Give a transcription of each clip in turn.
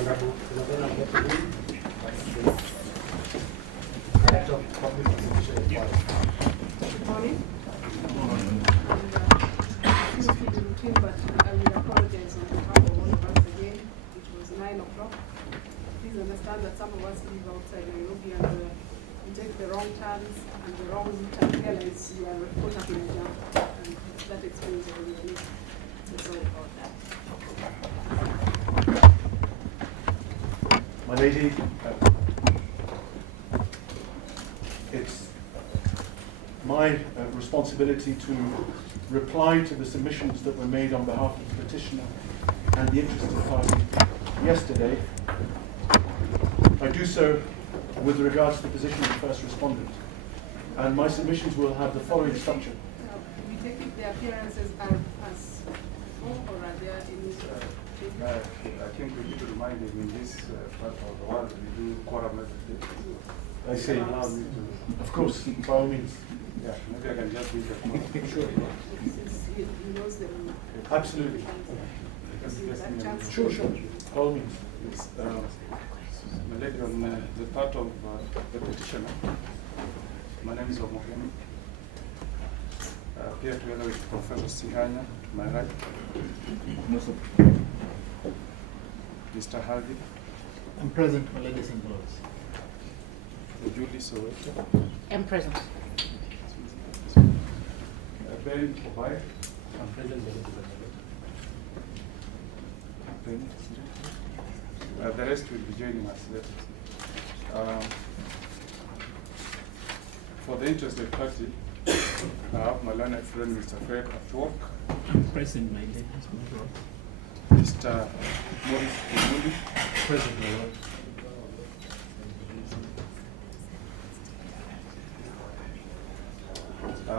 Honorable Philomena Mwilu, Director of Public Prosecution Inquiry. Good morning. This is the routine, but I will apologize on behalf of all of us again. It was 9 o'clock. Please understand that some of us live outside Nairobi and we take the wrong turns and the wrong route and realize we are caught up in a jam. And that explains everything. So sorry about that. My lady, it's my responsibility to reply to the submissions that were made on behalf of the petitioner and the interested party yesterday. I do so with regard to the position of the first respondent. And my submissions will have the following structure. We take it the appearances as before, or are there any? I think we need to remind him in this part of the world we do quorum every day. I say, Allow me to, of course, by all means. yeah, maybe I can just read the quorum. Sure. Since he knows them. Absolutely. Sure. By all means. Yes, my lady, on the part of the petitioner, my name is Omokemi. Here together with Professor Sihanya, to my right. Mr. Hardy. I'm present, my ladies and lords. Julie Soweto. I'm present. Ben Obai. I'm present, my ladies and lords. The rest will be joining us later. For the interested party, I have my learned friend, Mr. Fred Atwork, Present, my ladies and lords. Mr. Morris Kimuli, Present, my lord.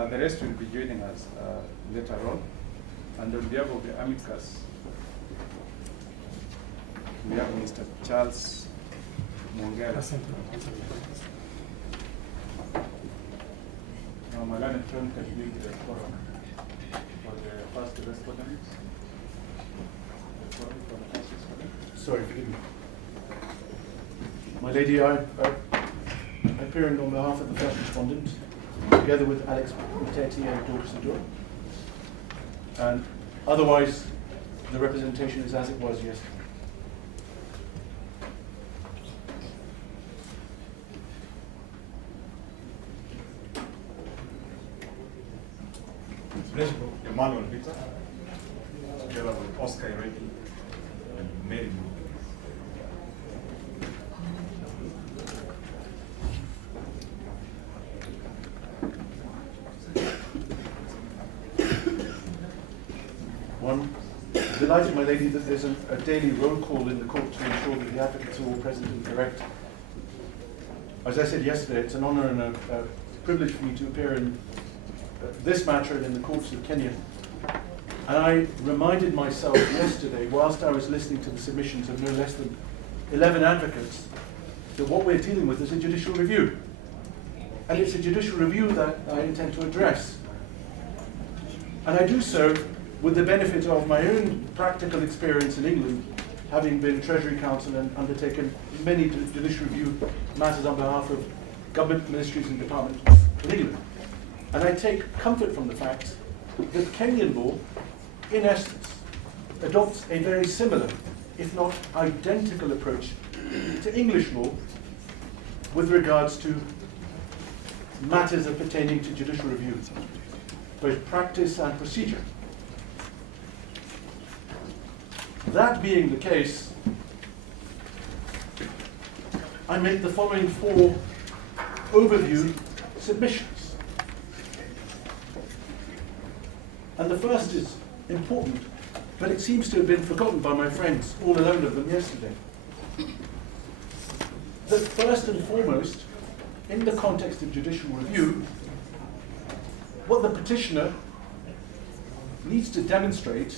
the rest will be joining us later on. And on behalf of the amicus, we have Mr. Charles Mongera. Now, my learned friend can give the forum for the first respondent. Sorry, forgive me. My lady, I appearing on behalf of the first respondent, together with Alex Muteti and Dorcas Ador. And otherwise, the representation is as it was yesterday. Principal Emmanuel Peter, together with Oscar Ireki and Mary Wu. One, delighted, my lady, that there's a daily roll call in the court to ensure that the applicants are all present and correct. As I said yesterday, it's an honor and a privilege for me to appear in this matter and in the courts of Kenya. And I reminded myself yesterday, whilst I was listening to the submissions of no less than 11 advocates, that what we're dealing with is a judicial review. And it's a judicial review that I intend to address. And I do so with the benefit of my own practical experience in England, having been Treasury Counsel and undertaken many judicial review matters on behalf of government ministries and departments in England. And I take comfort from the fact that Kenyan law, in essence, adopts a very similar, if not identical approach to English law with regards to matters pertaining to judicial review, both practice and procedure. That being the case, I make the following 4 overview submissions. And the first is important, but it seems to have been forgotten by my friends, all 11 of them yesterday. That first and foremost, in the context of judicial review, what the petitioner needs to demonstrate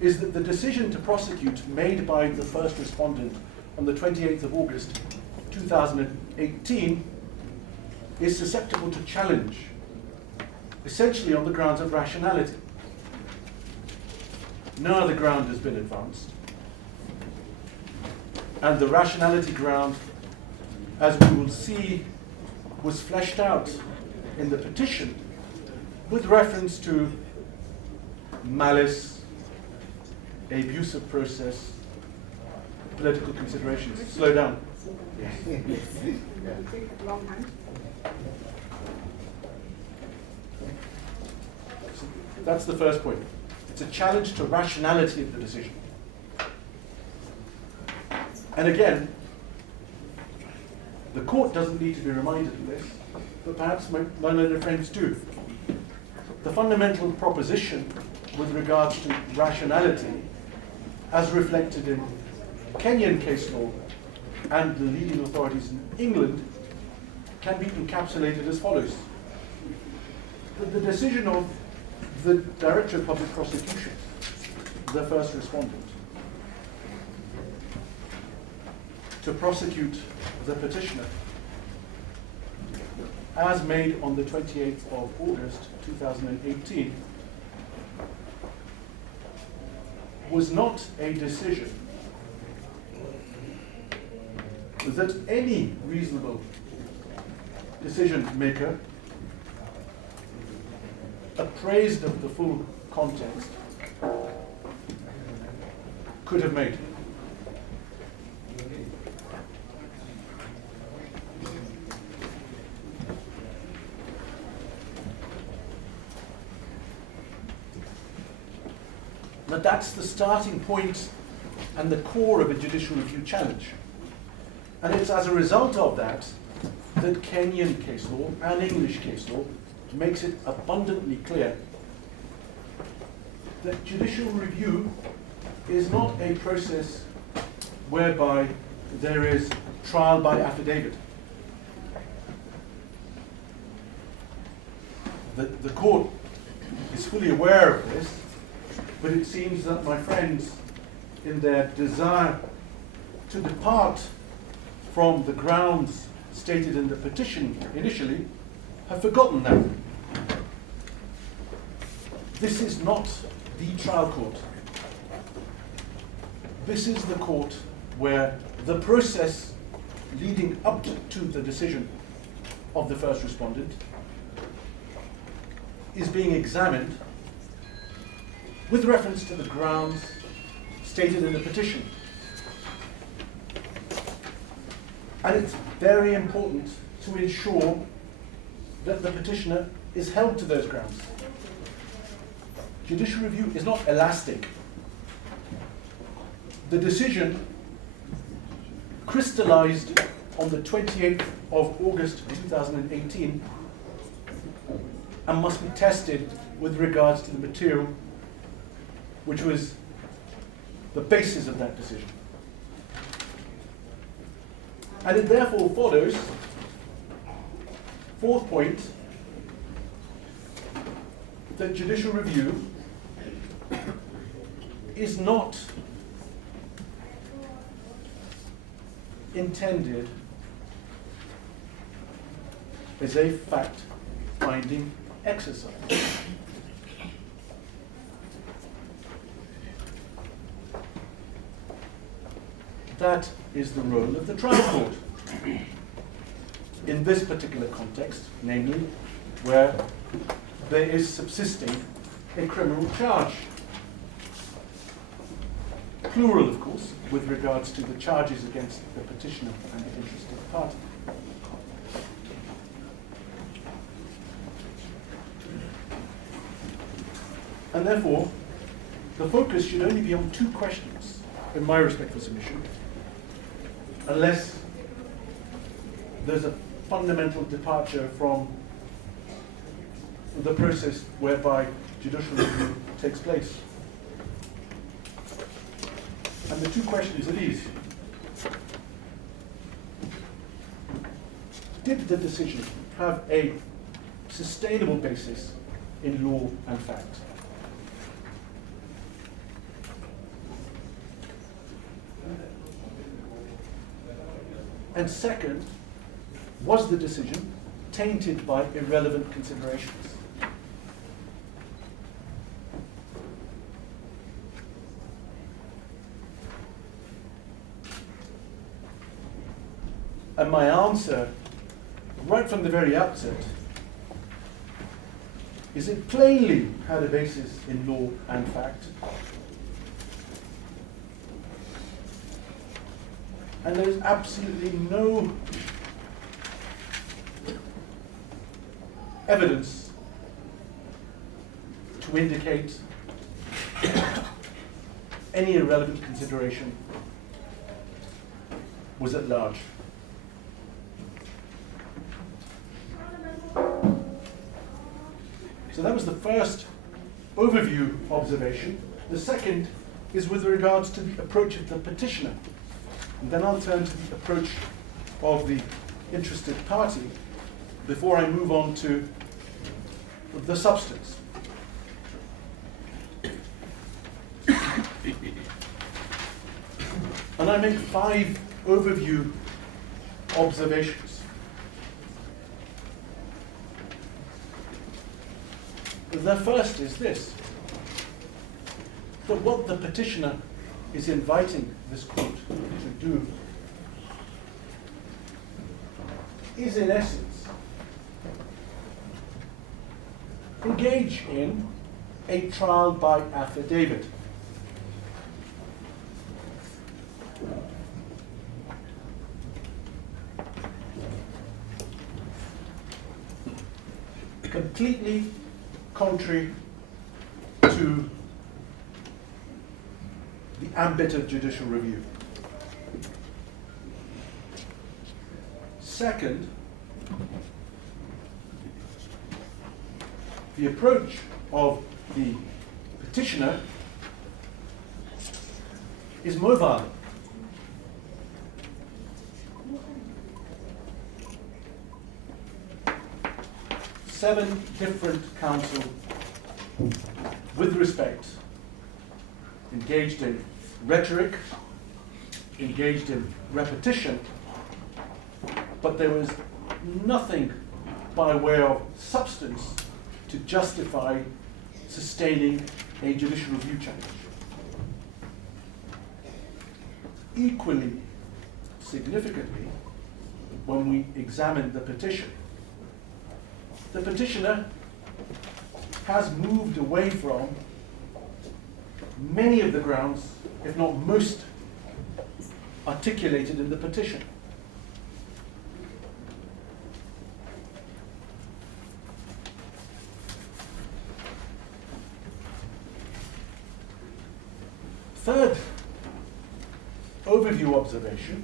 is that the decision to prosecute made by the first respondent on the 28th of August 2018 is susceptible to challenge, essentially on the grounds of rationality. No other ground has been advanced. And the rationality ground, as we will see, was fleshed out in the petition with reference to malice, abusive process, political considerations. Slow down. Take long hand. That's the first point. It's a challenge to rationality of the decision. And again, the court doesn't need to be reminded of this, but perhaps my learned friends do. The fundamental proposition with regards to rationality, as reflected in Kenyan case law and the leading authorities in England, can be encapsulated as follows. The decision of the Director of Public Prosecutions, the first respondent, to prosecute the petitioner, as made on the 28th of August 2018, was not a decision that any reasonable decision maker, appraised of the full context, could have made. But that's the starting point and the core of a judicial review challenge. And it's as a result of that that Kenyan case law and English case law makes it abundantly clear that judicial review is not a process whereby there is trial by affidavit. The court is fully aware of this, but it seems that my friends, in their desire to depart from the grounds stated in the petition initially, have forgotten that. This is not the trial court. This is the court where the process leading up to the decision of the first respondent is being examined with reference to the grounds stated in the petition. And it's very important to ensure that the petitioner is held to those grounds. Judicial review is not elastic. The decision crystallized on the 28th of August 2018 and must be tested with regards to the material which was the basis of that decision. And it therefore follows, fourth point, that judicial review is not intended as a fact-finding exercise. That is the role of the trial court in this particular context, namely where there is subsisting a criminal charge. Plural, of course, with regards to the charges against the petitioner and the interested party. And therefore, the focus should only be on two questions, in my respectful submission, unless there's a fundamental departure from the process whereby judicial review takes place. And the two questions are these. Did the decision have a sustainable basis in law and fact? And second, was the decision tainted by irrelevant considerations? And my answer, right from the very outset, is it plainly had a basis in law and fact. And there's absolutely no evidence to indicate any irrelevant consideration was at large. So that was the first overview observation. The second is with regards to the approach of the petitioner. And then I'll turn to the approach of the interested party before I move on to the substance. And I make 5 overview observations. The first is this, that what the petitioner is inviting this court to do is, in essence, engage in a trial by affidavit. Completely contrary to the ambit of judicial review. Second, the approach of the petitioner is mobile. Seven different counsel, with respect, engaged in rhetoric, engaged in repetition, but there was nothing by way of substance to justify sustaining a judicial review challenge. Equally significantly, when we examine the petition, the petitioner has moved away from many of the grounds, if not most, articulated in the petition. Third overview observation,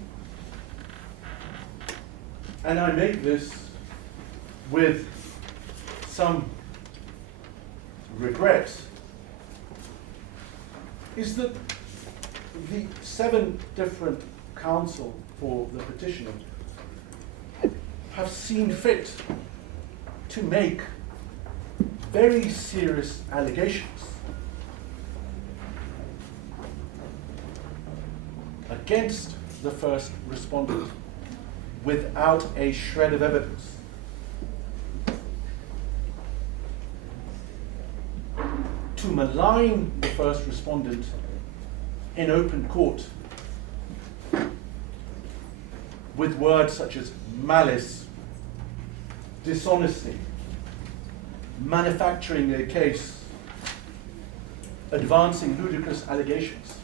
and I make this with some regret, is that the 7 different counsel for the petitioner have seen fit to make very serious allegations against the first respondent without a shred of evidence. To malign the first respondent in open court with words such as malice, dishonesty, manufacturing a case, advancing ludicrous allegations,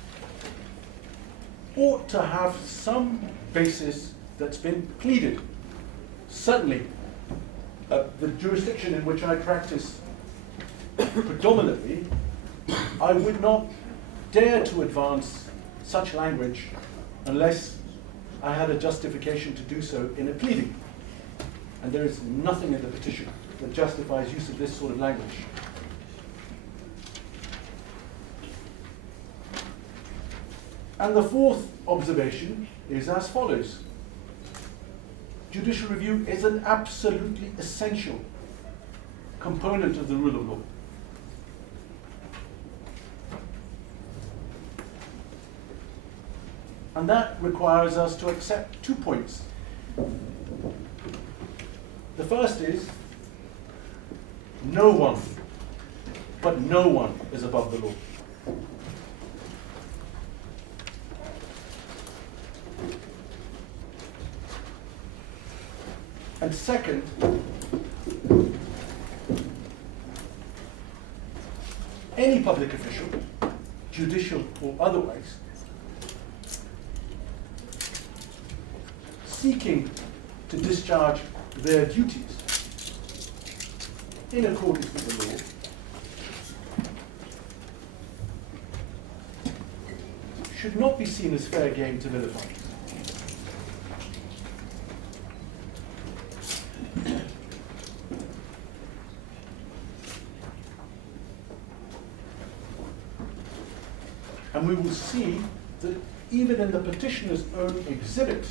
ought to have some basis that's been pleaded. Certainly, the jurisdiction in which I practice predominantly, I would not dare to advance such language unless I had a justification to do so in a pleading. And there is nothing in the petition that justifies use of this sort of language. And the fourth observation is as follows. Judicial review is an absolutely essential component of the rule of law. And that requires us to accept 2 points. The first is, no one, but no one is above the law. And second, any public official, judicial or otherwise, seeking to discharge their duties in accordance with the law should not be seen as fair game to vilify. And we will see that even in the petitioner's own exhibit,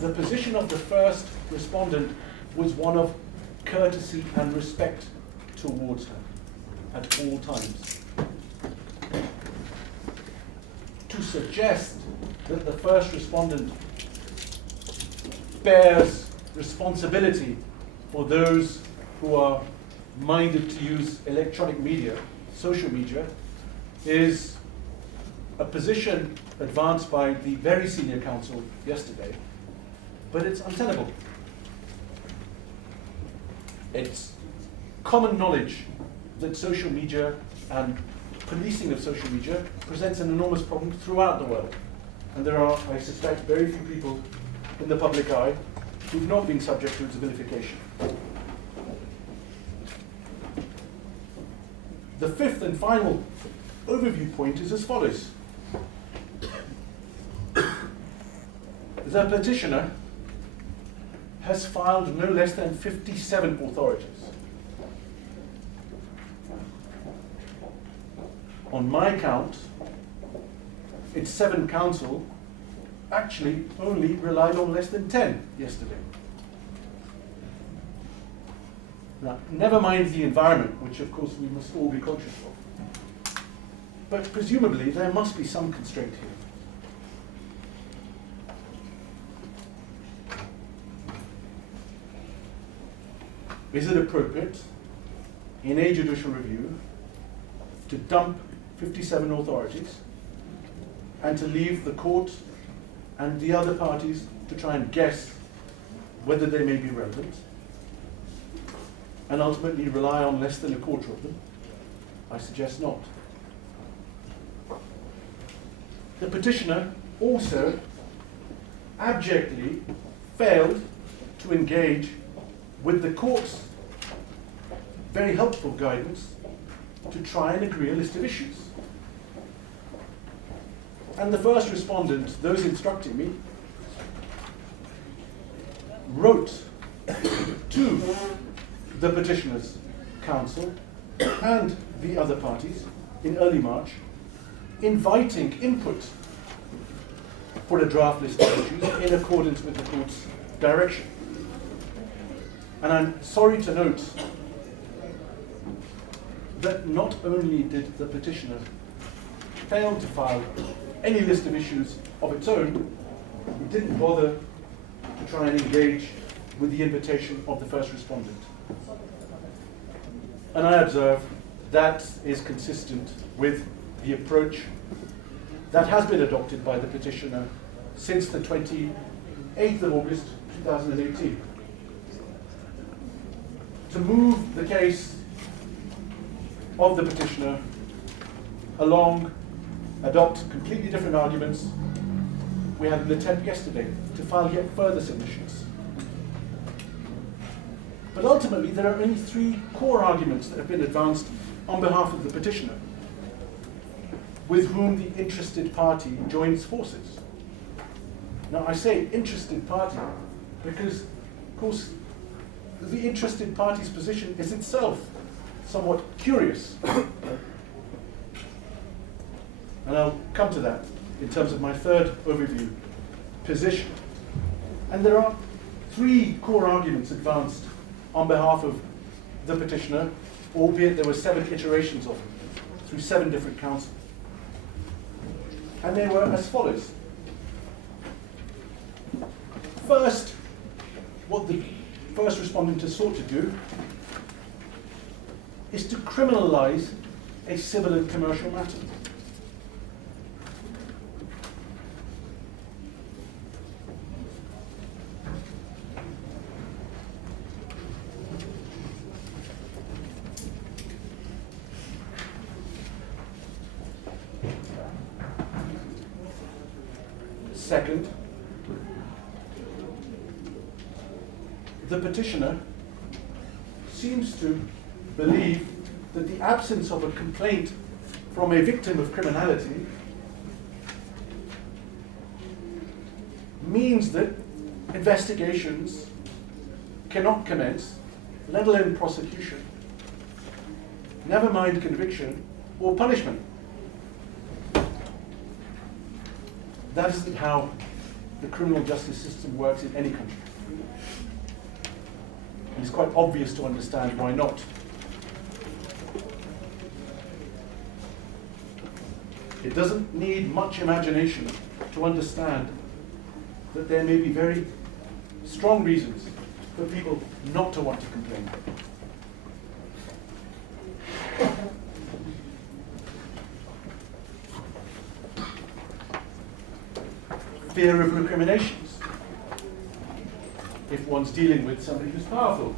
the position of the first respondent was one of courtesy and respect towards her at all times. To suggest that the first respondent bears responsibility for those who are minded to use electronic media, social media, is a position advanced by the very senior counsel yesterday, but it's untenable. It's common knowledge that social media and policing of social media presents an enormous problem throughout the world. And there are, I suspect, very few people in the public eye who've not been subject to its vilification. The fifth and final overview point is as follows. The petitioner has filed no less than 57 authorities. On my count, its 7 counsel actually only relied on less than 10 yesterday. Now, never mind the environment, which of course we must all be conscious of. But presumably there must be some constraint here. Is it appropriate in a judicial review to dump 57 authorities and to leave the court and the other parties to try and guess whether they may be relevant, and ultimately rely on less than a quarter of them? I suggest not. The petitioner also abjectly failed to engage with the court's very helpful guidance to try and agree a list of issues. And the first respondent, those instructing me, wrote to the petitioner's counsel and the other parties in early March, inviting input for a draft list of issues in accordance with the court's direction. And I'm sorry to note that not only did the petitioner fail to file any list of issues of its own, it didn't bother to try and engage with the invitation of the first respondent. And I observe that is consistent with the approach that has been adopted by the petitioner since the 28th of August 2018. To move the case of the petitioner along, adopt completely different arguments, we had an attempt yesterday to file yet further submissions. But ultimately, there are only 3 core arguments that have been advanced on behalf of the petitioner, with whom the interested party joins forces. Now, I say interested party because, of course, the interested party's position is itself somewhat curious. And I'll come to that in terms of my third overview position. And there are 3 core arguments advanced on behalf of the petitioner, albeit there were 7 iterations of them through 7 different counsel. And they were as follows. First, what the first respondent has sought to do is to criminalize a civil and commercial matter. Second, the petitioner seems to believe that the absence of a complaint from a victim of criminality means that investigations cannot commence, let alone prosecution, never mind conviction or punishment. That isn't how the criminal justice system works in any country. And it's quite obvious to understand why not. It doesn't need much imagination to understand that there may be very strong reasons for people not to want to complain. Fear of recriminations, if one's dealing with somebody who's powerful.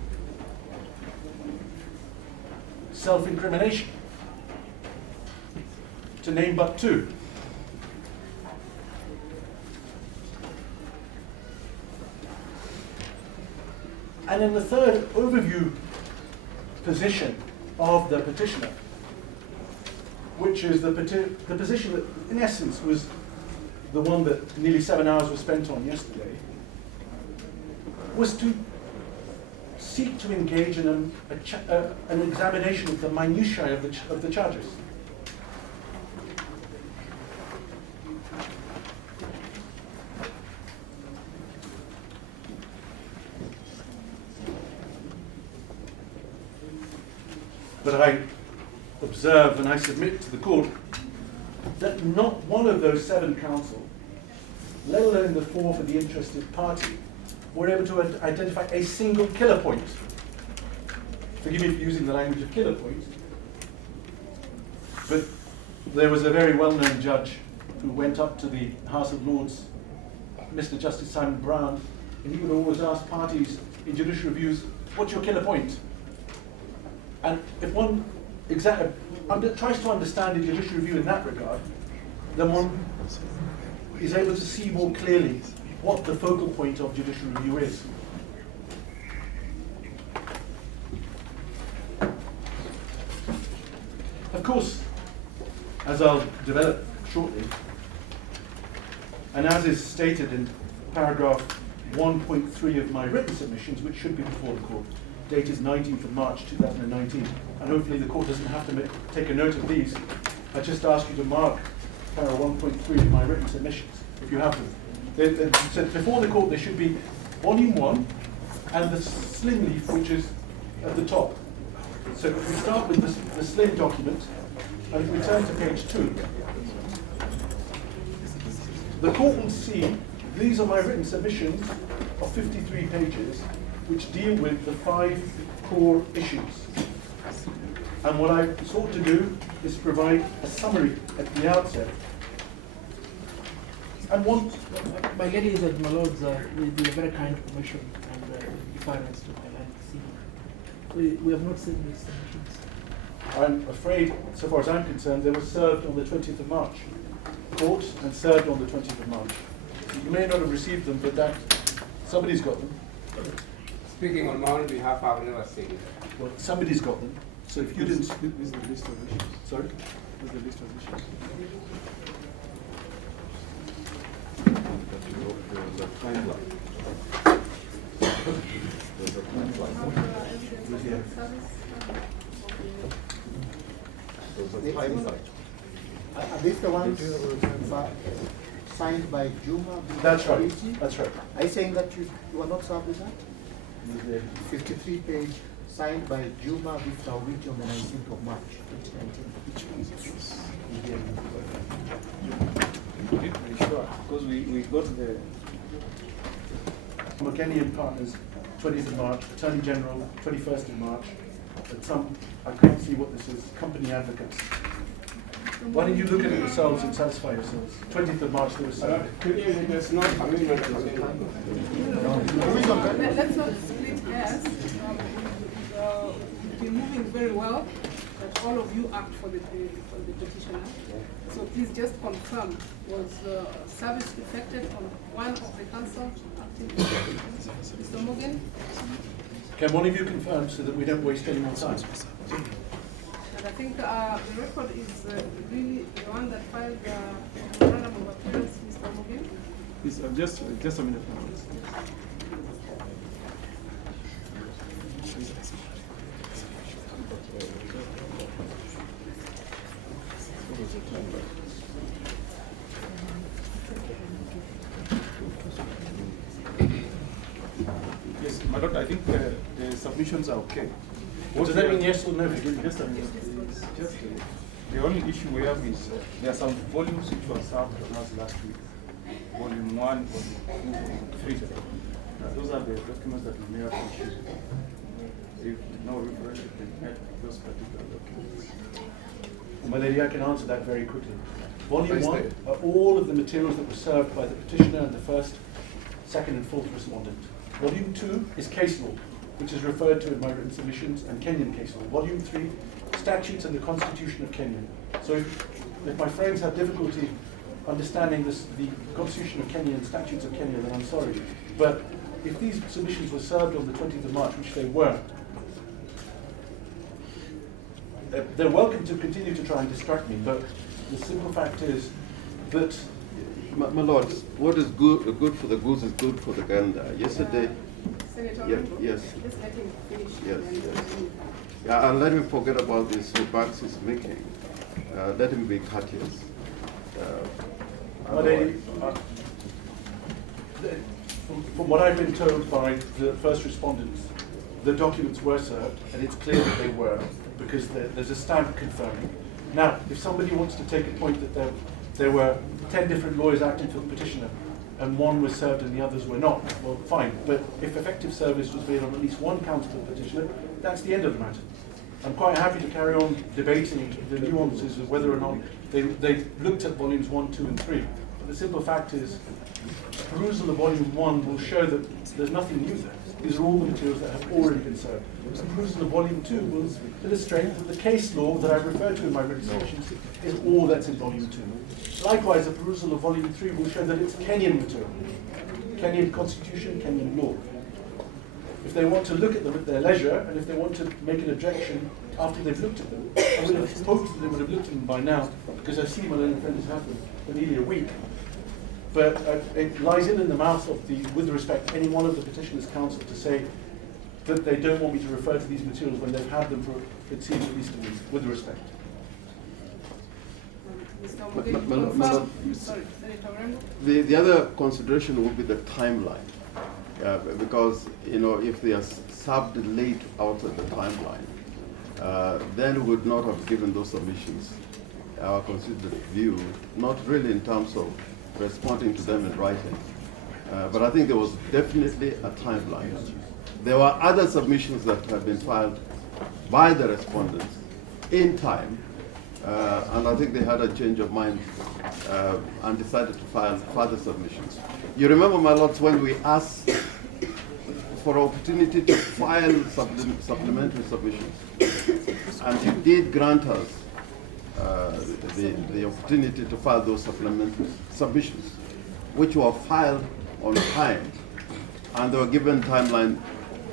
Self-incrimination, to name but two. And in the third overview position of the petitioner, which is the position that in essence was the one that nearly 7 hours was spent on yesterday, was to seek to engage in an examination of the minutiae of the charges. But I observe and I submit to the court that not one of those 7 counsel, let alone the 4 for the interested party, were able to identify a single killer point. Forgive me for using the language of killer point, but there was a very well-known judge who went up to the House of Lords, Mr. Justice Simon Brown, and he would always ask parties in judicial reviews, what's your killer point? And if one tries to understand a judicial review in that regard, then one is able to see more clearly what the focal point of judicial review is. Of course, as I'll develop shortly, and as is stated in paragraph 1.3 of my written submissions, which should be before the court, date is 19th of March 2019, and hopefully the court doesn't have to take a note of these. I just ask you to mark paragraph 1.3 of my written submissions, if you have them. So before the court there should be volume 1 and the slim leaf, which is at the top. So if we start with the slim document, and if we turn to page 2, the court will see these are my written submissions of 53 pages, which deal with the 5 core issues. And what I sought to do is provide a summary at the outset. And one, my ladies and my lords, with the very kind permission and deference to my line, we have not seen these submissions. I'm afraid, so far as I'm concerned, they were served on the 20th of March. Court and served on the 20th of March. You may not have received them, but somebody's got them. Speaking on my own behalf, I've never seen it. Well, somebody's got them. So if you didn't... This is the list of issues. Sorry? This is the list of issues. There's a timeline. There's a timeline. There's a timeline. Are these the ones signed by Juma? That's right. That's right. Are you saying that you are not served with that? 53-page signed by Juma Vifawiti on the 19th of March, 2019. Sure, because we got the McKenny and Partners, 20th of March, Attorney General, 21st of March. But I can't see what this is, company advocates. Why don't you look at it yourselves and satisfy yourselves? 20th of March, there was signed. Clearly, there's no commitment to the Let's not split hairs. We've been moving very well, but all of you act for the petitioner. So please just confirm, was service effected on one of the council acting? Mr. Morgan? Can one of you confirm so that we don't waste any more time? And I think the record is really the one that filed the memorandum of appearance, Mr. Morgan. Please, just a minute now. Yes, my lord, I think the submissions are okay. Does that mean yes or no? Just a minute. The only issue we have is there are some volumes which were served on us last week. Volume 1, volume 2, volume 3. Those are the documents that we may have issued. If no refresh, we can add those particular documents. My lady, I can answer that very quickly. Volume 1 are all of the materials that were served by the petitioner and the first, second and fourth respondent. Volume 2 is case law, which is referred to in my written submissions, and Kenyan case law. Volume 3, statutes and the Constitution of Kenya. So if my friends have difficulty understanding the Constitution of Kenya and statutes of Kenya, then I'm sorry. But if these submissions were served on the 20th of March, which they were, they're welcome to continue to try and distract me, but the simple fact is that... My lord, what is good for the goose is good for the gander. Yesterday... Senator, yes. Just let him finish. Yes. Yeah, and let him forget about these remarks he's making. Let him be courteous. From what I've been told by the first respondents, the documents were served, and it's clear that they were, because there's a stamp confirming. Now, if somebody wants to take a point that there were 10 different lawyers acting for the petitioner, and one was served and the others were not, well, fine. But if effective service was made on at least one count for the petitioner, that's the end of the matter. I'm quite happy to carry on debating the nuances of whether or not they looked at volumes 1, 2, and 3. But the simple fact is, perusal of volume 1 will show that there's nothing new there. These are all the materials that have already been served. Perusal of volume 2 will illustrate that the case law that I've referred to in my written submissions is all that's in volume 2. Likewise, a perusal of volume 3 will show that it's Kenyan material, Kenyan constitution, Kenyan law. If they want to look at them at their leisure, and if they want to make an objection after they've looked at them, I would have hoped that they would have looked at them by now, because I see my learned friend has had them for nearly a week. But it lies in the mouth of with respect, any one of the petitioner's counsel to say that they don't want me to refer to these materials when they've had them for, it seems, at least a week, with respect. The other consideration would be the timeline. Because, if they are served late out of the timeline, then we would not have given those submissions our considered view, not really in terms of responding to them in writing. But I think there was definitely a timeline. There were other submissions that have been filed by the respondents in time, and I think they had a change of mind and decided to file further submissions. You remember, my lords, when we asked for opportunity to file supplementary submissions, and you did grant us the opportunity to file those supplementary submissions, which were filed on time, and they were given timeline,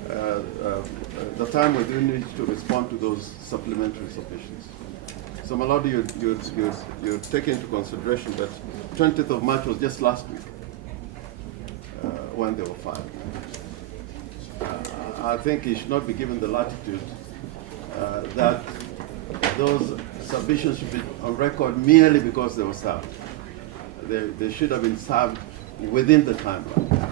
the time within which to respond to those supplementary submissions. So, my lord, you take into consideration that 20th of March was just last week when they were filed. I think he should not be given the latitude that those submissions should be on record merely because they were served. They should have been served within the timeline.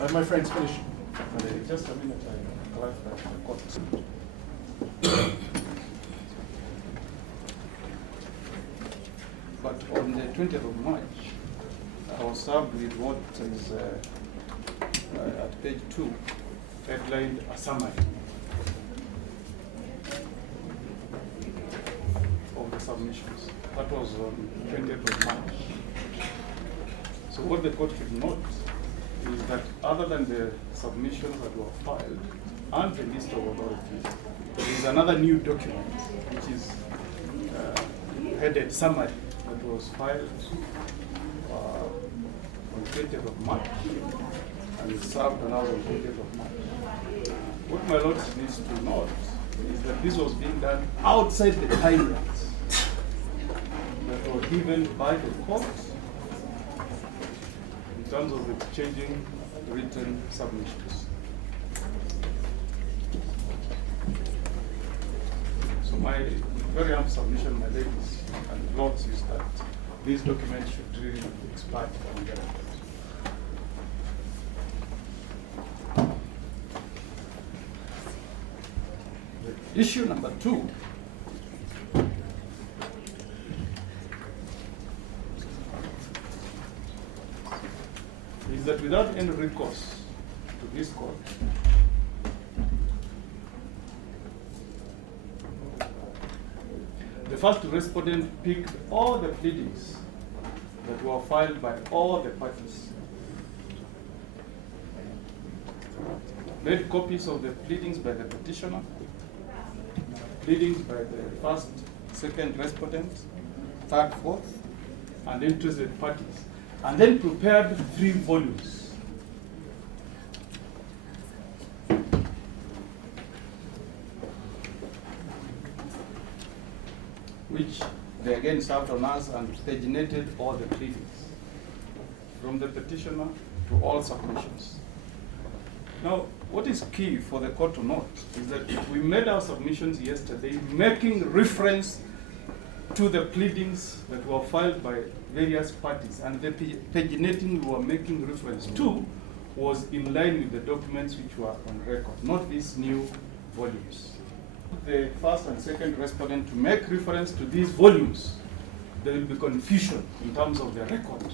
Are my friends finished? Just a minute, I clarify the court. But on the 20th of March, I was served with what is at page 2, headlined a summary of the submissions. That was on 20th of March. So what the court should note is that other than the submissions that were filed and the list of authorities, there is another new document which is headed summary that was filed on 20th of March and is served on us on 20th of March. What my lords needs to note is that this was being done outside the timelines that were given by the court in terms of exchanging written submissions. So my very humble submission, my ladies and lords, is that these documents should really expire from there. Issue number 2 is that without any recourse to this court, the first respondent picked all the pleadings that were filed by all the parties, made copies of the pleadings by the petitioner, pleadings by the first, second respondent, third, fourth, and interested parties, and then prepared 3 volumes. Which they again served on us and paginated all the pleadings, from the petitioner to all submissions. Now, what is key for the court to note is that we made our submissions yesterday making reference to the pleadings that were filed by various parties, and the paginating we were making reference to was in line with the documents which were on record, not these new volumes. The first and second respondent to make reference to these volumes, there will be confusion in terms of the record.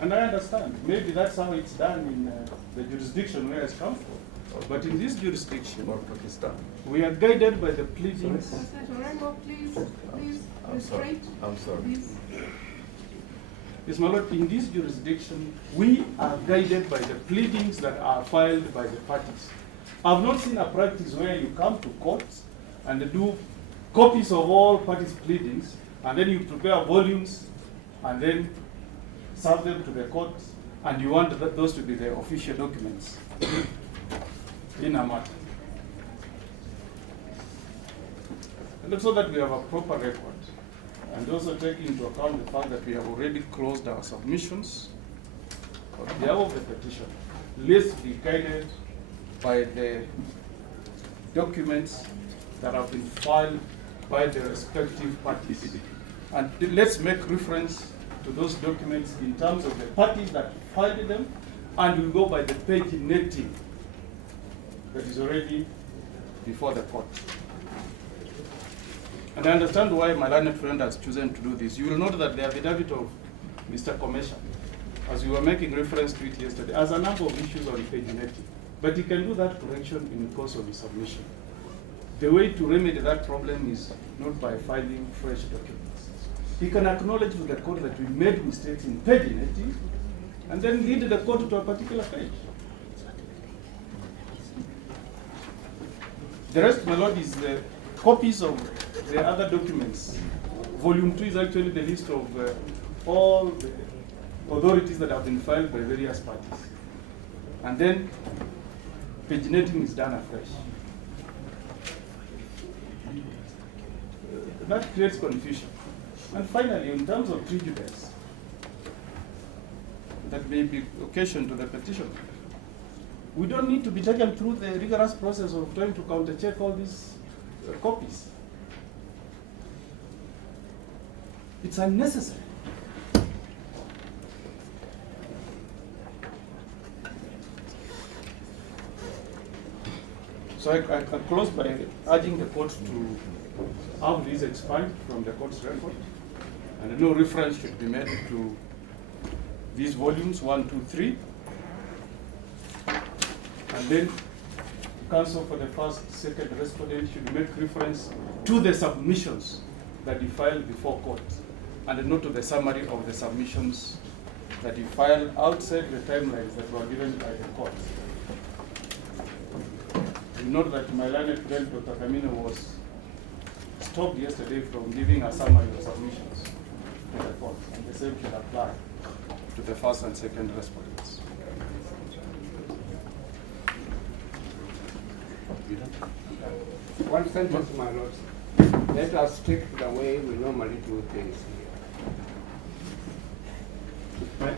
And I understand, maybe that's how it's done in the jurisdiction where it's come from. But in this jurisdiction, we are guided by the pleadings. Please, straight. I'm sorry. Please. Yes, my lord, in this jurisdiction, we are guided by the pleadings that are filed by the parties. I've not seen a practice where you come to court and do copies of all parties' pleadings, and then you prepare volumes, and then serve them to the court, and you want those to be the official documents in a matter. And also that we have a proper record, and also take into account the fact that we have already closed our submissions on behalf of the petition. Let's be guided by the documents that have been filed by the respective parties. And let's make reference to those documents in terms of the parties that filed them, and we go by the paginating that is already before the court. And I understand why my learned friend has chosen to do this. You will note that the affidavit of Mr. Commissioner, as we were making reference to it yesterday, has a number of issues on paginating. But he can do that correction in the course of his submission. The way to remedy that problem is not by filing fresh documents. He can acknowledge to the court that we made mistakes in paginating, and then lead the court to a particular page. The rest, my lord, is the copies of the other documents. Volume 2 is actually the list of all the authorities that have been filed by various parties. And then paginating is done afresh. That creates confusion. And finally, in terms of prejudice, that may be occasion to the petition, we don't need to be taken through the rigorous process of trying to counter-check all these copies. It's unnecessary. So I close by urging the court to have these expunged from the court's record, and no reference should be made to these volumes 1, 2, 3. And then counsel for the first, second respondent should make reference to the submissions that he filed before court. and a note of the summary of the submissions that he filed outside the timelines that were given by the court. You note that my learned friend, Dr. Kamino, was stopped yesterday from giving a summary of submissions to the court, and the same should apply to the first and second respondents. One sentence, my lord. Let us stick the way we normally do things here.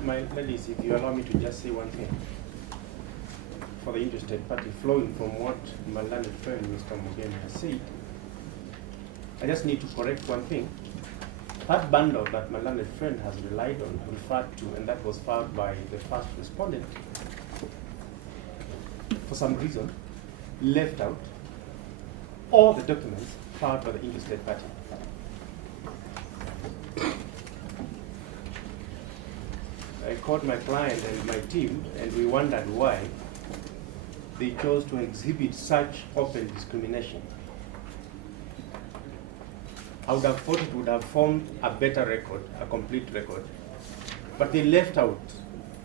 My ladies, if you allow me to just say one thing for the interested party, flowing from what my learned friend Mr. Mugen has said, I just need to correct one thing. That bundle that my learned friend has relied on, referred to, and that was filed by the first respondent, for some reason, left out all the documents filed by the interested party. I called my client and my team, and we wondered why they chose to exhibit such open discrimination. I would have thought it would have formed a better record, a complete record. But they left out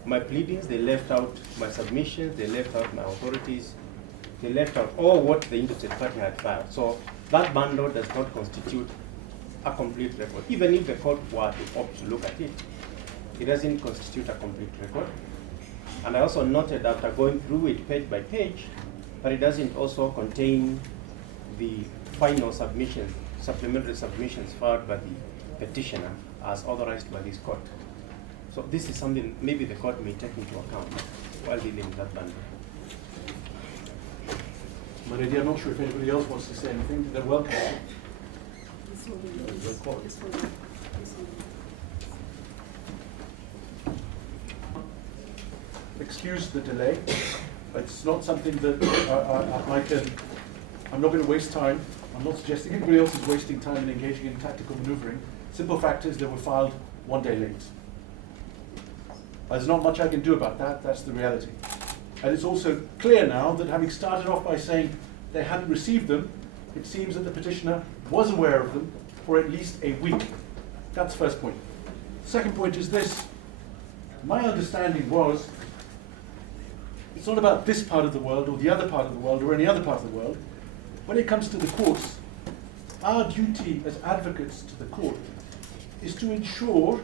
my pleadings, they left out my submissions, they left out my authorities, they left out all what the interested party had filed. So that bundle does not constitute a complete record. Even if the court were to opt to look at it, it doesn't constitute a complete record. And I also noted after going through it page by page, but it doesn't also contain the final submissions, supplementary submissions filed by the petitioner as authorized by this court. So this is something maybe the court may take into account while dealing with that bundle. Maridi, I'm not sure if anybody else wants to say anything. They're welcome. Excuse the delay. It's not something that I'm not going to waste time. I'm not suggesting anybody else is wasting time and engaging in tactical maneuvering. Simple fact is they were filed 1 day late. There's not much I can do about that. That's the reality. And it's also clear now that having started off by saying they hadn't received them, it seems that the petitioner was aware of them for at least a week. That's the first point. Second point is this. My understanding was it's not about this part of the world or the other part of the world or any other part of the world. When it comes to the courts, our duty as advocates to the court is to ensure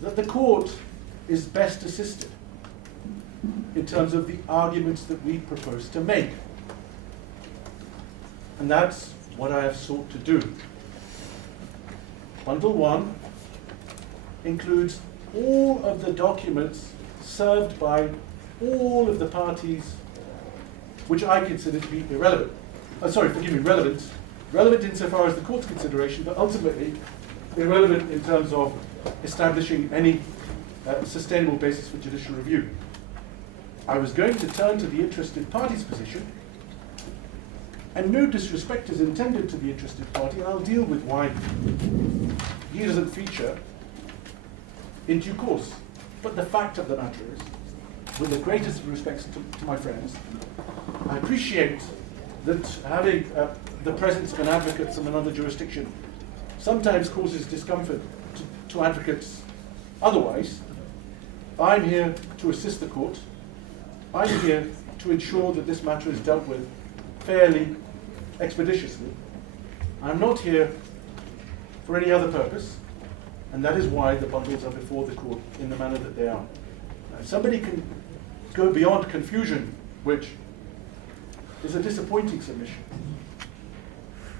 that the court is best assisted in terms of the arguments that we propose to make. And that's what I have sought to do. Bundle 1 includes all of the documents served by all of the parties which I consider to be irrelevant. Relevant. Relevant insofar as the court's consideration, but ultimately irrelevant in terms of establishing any sustainable basis for judicial review. I was going to turn to the interested party's position, and no disrespect is intended to the interested party, and I'll deal with why he doesn't feature in due course. But the fact of the matter is, with the greatest respects to my friends, I appreciate that having the presence of an advocate from another jurisdiction sometimes causes discomfort to advocates otherwise. I'm here to assist the court. I'm here to ensure that this matter is dealt with fairly, expeditiously. I'm not here for any other purpose, and that is why the bundles are before the court in the manner that they are. Now, if somebody can go beyond confusion, which is a disappointing submission,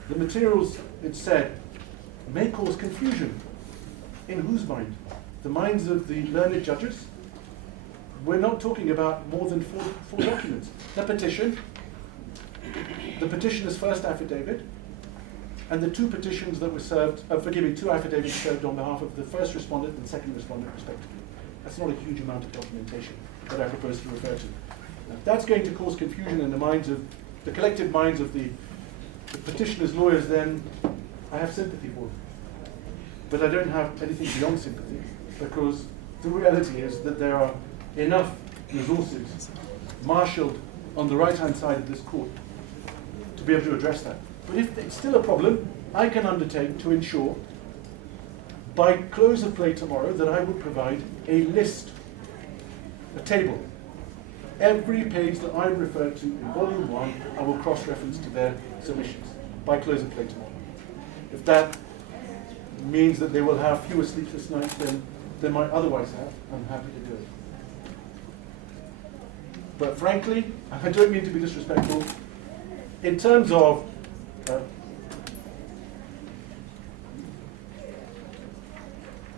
the materials, it's said, may cause confusion. In whose mind? The minds of the learned judges? We're not talking about more than four documents. The petition, the petitioner's first affidavit, and the two petitions that were served, two affidavits served on behalf of the first respondent and second respondent respectively. That's not a huge amount of documentation that I propose to refer to. Now, if that's going to cause confusion in the minds of, the collective minds of the petitioner's lawyers, then I have sympathy for them. But I don't have anything beyond sympathy, because the reality is that there are enough resources marshaled on the right-hand side of this court to be able to address that. But if it's still a problem, I can undertake to ensure by close of play tomorrow that I would provide a list, a table. Every page that I referred to in volume 1, I will cross-reference to their submissions by close of play tomorrow. If that means that they will have fewer sleepless nights than they might otherwise have, I'm happy to do it. But frankly, I don't mean to be disrespectful, in terms of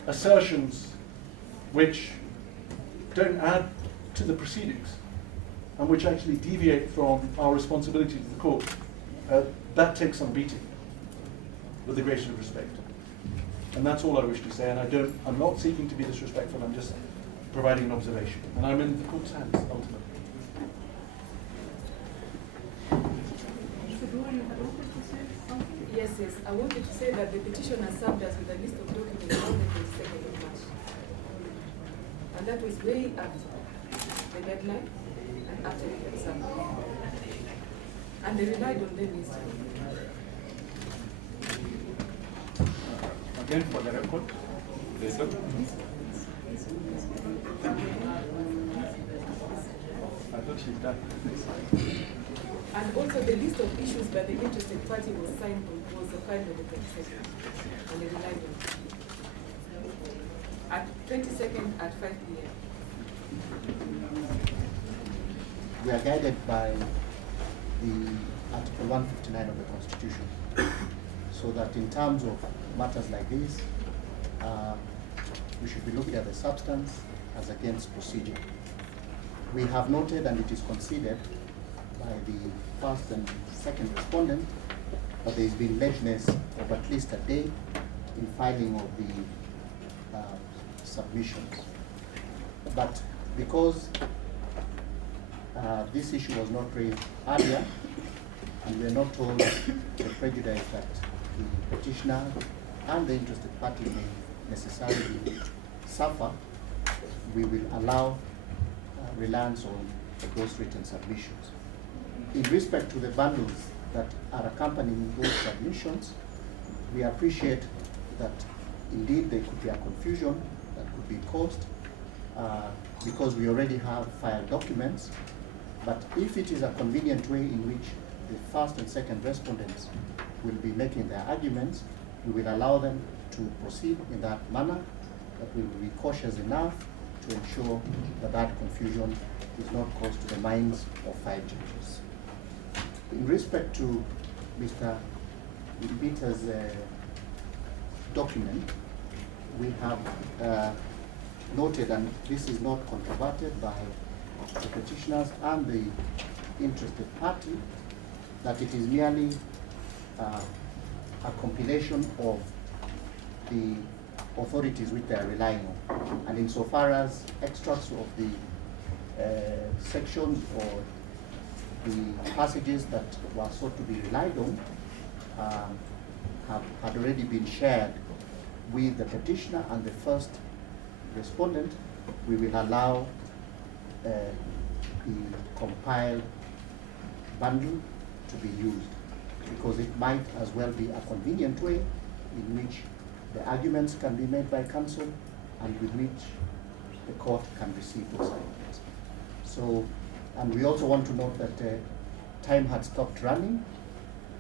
assertions which don't add to the proceedings and which actually deviate from our responsibility to the court, that takes some beating, with the greatest of respect. And that's all I wish to say, and I'm not seeking to be disrespectful, I'm just providing an observation. And I'm in the court's hands, ultimately. Yes, I wanted to say that the petitioner served us with a list of documents on the 22nd of March. And that was way after the deadline and after we had served. And they relied on them instead. Again, for the record, I thought she's done. And also the list of issues that the interested party was signed on was filed on the 22nd. And they relied on it. At 22nd at 5 p.m. We are guided by the Article 159 of the Constitution, so that in terms of matters like this, we should be looking at the substance as against procedure. We have noted, and it is considered by the first and second respondent, that there has been lateness of at least a day in filing of the submissions. But because this issue was not raised earlier, and we are not told the prejudice that the petitioner and the interested party may necessarily suffer, we will allow reliance on those written submissions. In respect to the bundles that are accompanying those submissions, we appreciate that indeed there could be a confusion that could be caused because we already have filed documents. But if it is a convenient way in which the first and second respondents will be making their arguments, we will allow them to proceed in that manner, but we will be cautious enough to ensure that that confusion is not caused to the minds of 5 judges. In respect to Mr. Mbita's document, we have noted, and this is not controverted by the petitioners and the interested party, that it is merely a compilation of the authorities which they are relying on. And insofar as extracts of the sections or the passages that were sought to be relied on had already been shared with the petitioner and the first respondent, we will allow the compiled bundle to be used, because it might as well be a convenient way in which the arguments can be made by counsel and with which the court can receive those arguments. So, and we also want to note that time had stopped running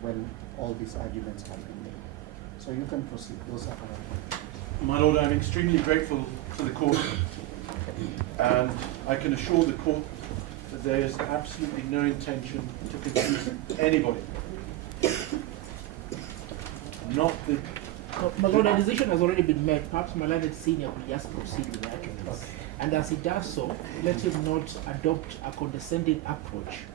when all these arguments have been made. So you can proceed. Those are our... My Lord, I'm extremely grateful to the court, and I can assure the court that there is absolutely no intention to confuse anybody. Not the... My Lord, a decision has already been made. Perhaps my learned senior will just proceed with the arguments. And as he does so, let him not adopt a condescending approach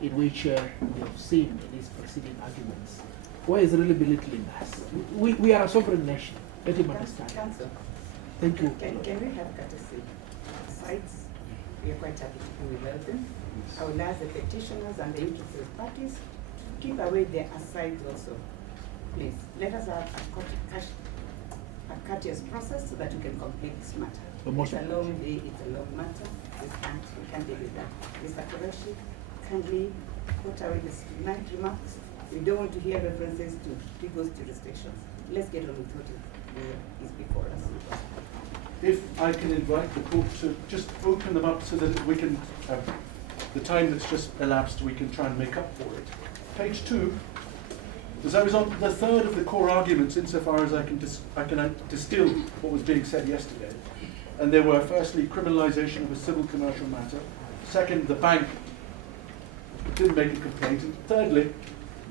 in which we have seen in these preceding arguments, where he's really belittling us. We are a sovereign nation. Let him understand. Counsel, Thank you. Can we have courtesy? Sides, we are quite happy to involve them. I will ask the petitioners and the interested parties to keep away their asides also. Please, let us have a courteous process so that we can complete this matter. It's a long day, it's a long matter. We can't deal with that. Mr. Qureshi, kindly put away the night remarks. We don't want to hear references to people's jurisdictions. Let's get on with what is before us. If I can invite the court to just open them up so that we can, the time that's just elapsed, we can try and make up for it. Page 2, as I was on the third of the core arguments insofar as I can distill what was being said yesterday. And there were, firstly, criminalisation of a civil commercial matter. Second, the bank didn't make a complaint. And thirdly,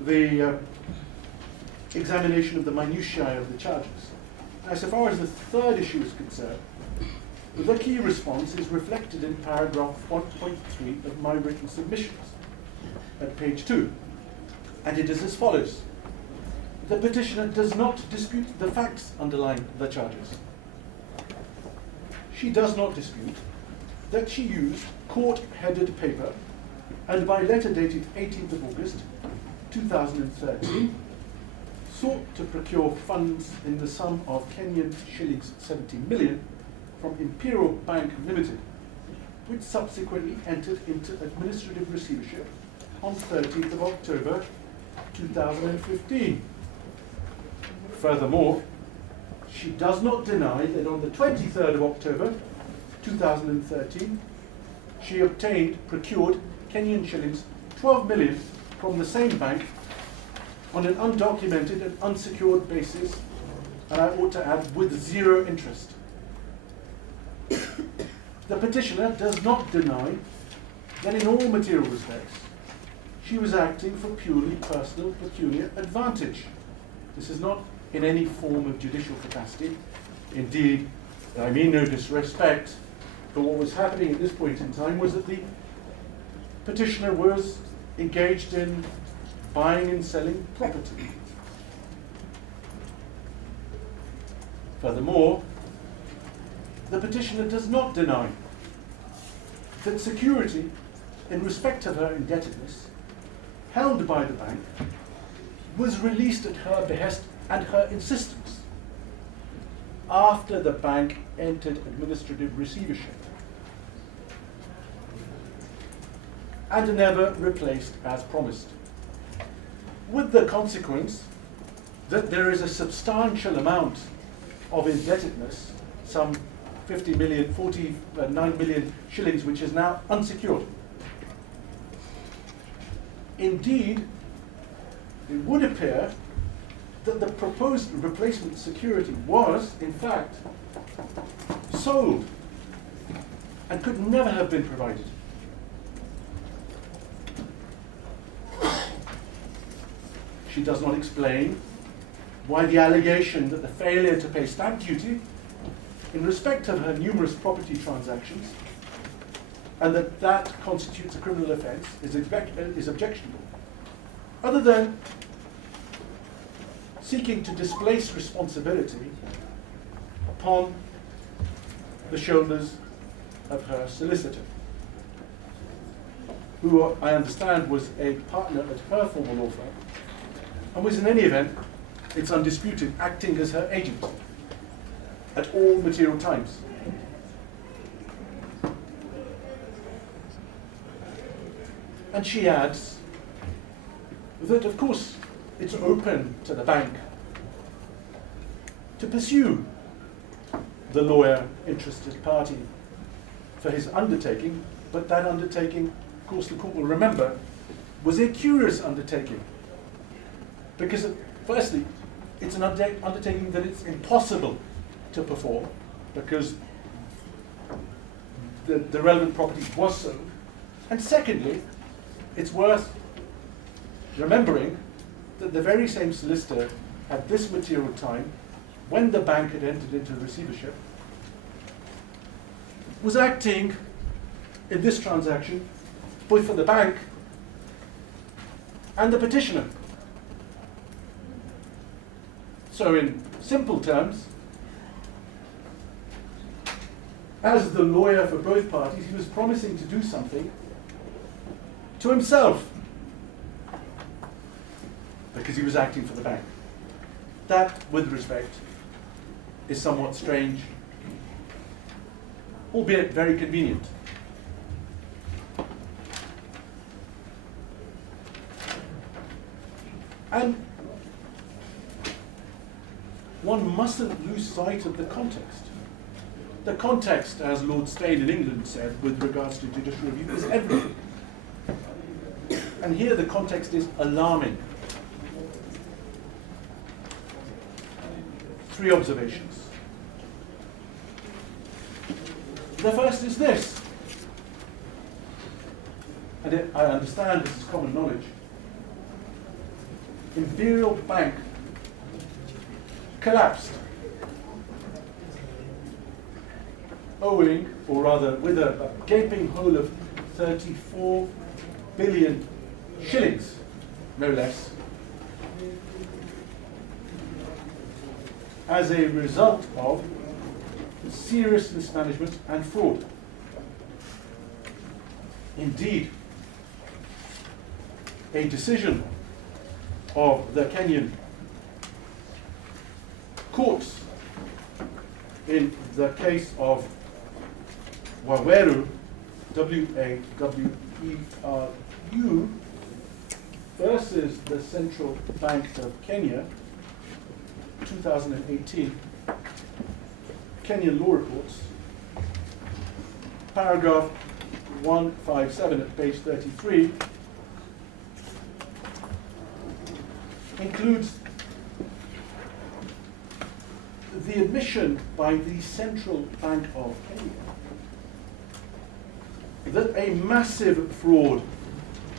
the examination of the minutiae of the charges. Now, so far as the third issue is concerned, the key response is reflected in paragraph 1.3 of my written submissions at page 2. And it is as follows. The petitioner does not dispute the facts underlying the charges. She does not dispute that she used court-headed paper and by letter dated 18th of August 2013 sought to procure funds in the sum of Kenyan shillings 70 million from Imperial Bank Limited, which subsequently entered into administrative receivership on 13th of October 2015. Furthermore, she does not deny that on the 23rd of October 2013, she procured Kenyan shillings 12 million from the same bank on an undocumented and unsecured basis, and I ought to add, with zero interest. The petitioner does not deny that in all material respects, she was acting for purely personal pecuniary advantage. This is not in any form of judicial capacity. Indeed, I mean no disrespect, but what was happening at this point in time was that the petitioner was engaged in buying and selling property. Furthermore, the petitioner does not deny that security in respect of her indebtedness held by the bank was released at her behest and her insistence after the bank entered administrative receivership and never replaced as promised, with the consequence that there is a substantial amount of indebtedness, some 49 million shillings, which is now unsecured. Indeed, it would appear that the proposed replacement security was, in fact, sold and could never have been provided. She does not explain why the allegation that the failure to pay stamp duty in respect of her numerous property transactions and that constitutes a criminal offence is objectionable, other than seeking to displace responsibility upon the shoulders of her solicitor, who I understand was a partner at her former law firm, and was in any event, it's undisputed, acting as her agent at all material times. And she adds that, of course, it's open to the bank to pursue the lawyer interested party for his undertaking, but that undertaking, of course, the court will remember, was a curious undertaking. Because, firstly, it's an undertaking that it's impossible to perform because the relevant property was sold. And secondly, it's worth remembering that the very same solicitor at this material time, when the bank had entered into receivership, was acting in this transaction both for the bank and the petitioner. So in simple terms, as the lawyer for both parties, he was promising to do something to himself because he was acting for the bank. That, with respect, is somewhat strange, albeit very convenient. And one mustn't lose sight of the context. The context, as Lord Steyne in England said with regards to judicial review, is everything. And here the context is alarming. 3 observations. The first is this, and I understand this is common knowledge. Imperial Bank collapsed, owing, or rather with a gaping hole of 34 billion shillings, no less, as a result of serious mismanagement and fraud. Indeed, a decision of the Kenyan courts in the case of Waweru, W-A-W-E-R-U, versus the Central Bank of Kenya, 2018, Kenyan law reports, paragraph 157 at page 33, includes the admission by the Central Bank of Kenya that a massive fraud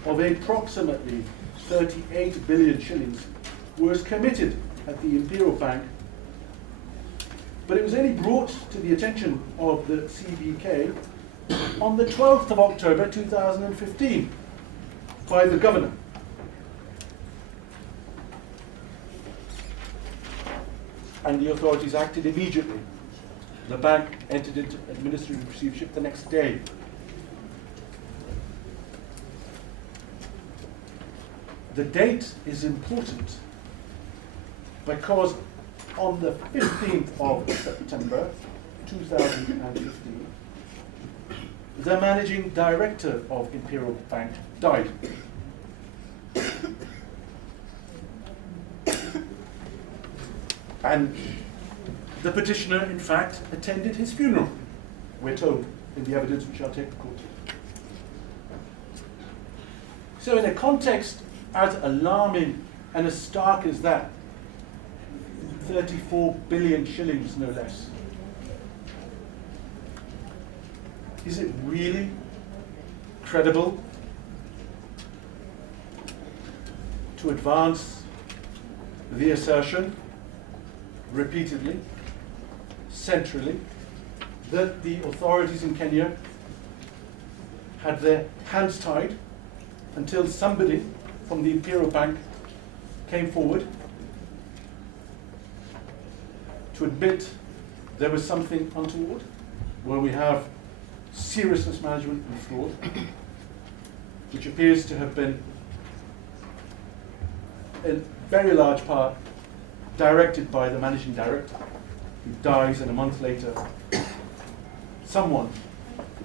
of approximately 38 billion shillings was committed at the Imperial Bank, but it was only brought to the attention of the CBK on the 12th of October 2015 by the governor. And the authorities acted immediately. The bank entered into administrative receivership the next day. The date is important because on the 15th of September 2015, the managing director of Imperial Bank died. And the petitioner, in fact, attended his funeral, we're told in the evidence which I'll take to court. So in a context as alarming and as stark as that, 34 billion shillings, no less, is it really credible to advance the assertion repeatedly, centrally, that the authorities in Kenya had their hands tied until somebody from the Imperial Bank came forward to admit there was something untoward, where we have serious mismanagement and fraud, which appears to have been in very large part directed by the managing director, who dies, and a month later, someone,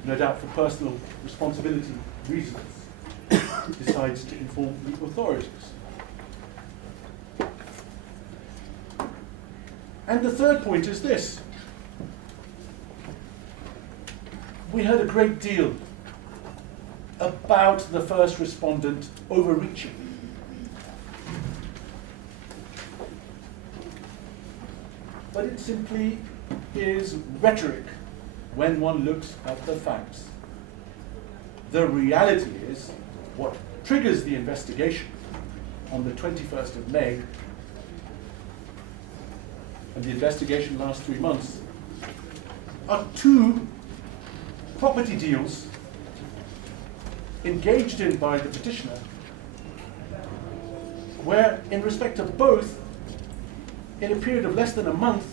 no doubt for personal responsibility reasons, decides to inform the authorities. And the third point is this. We heard a great deal about the first respondent overreaching. But it simply is rhetoric when one looks at the facts. The reality is what triggers the investigation on the 21st of May, and the investigation lasts 3 months, are 2 property deals engaged in by the petitioner, where in respect of both, in a period of less than a month,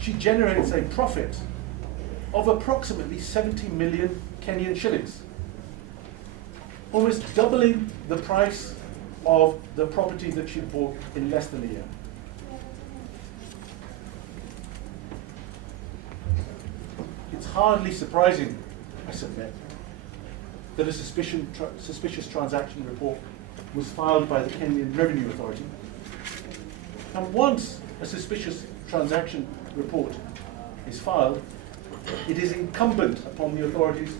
she generates a profit of approximately 70 million Kenyan shillings, almost doubling the price of the property that she bought in less than a year. It's hardly surprising, I submit, that a suspicious transaction report was filed by the Kenyan Revenue Authority. And once a suspicious transaction report is filed, it is incumbent upon the authorities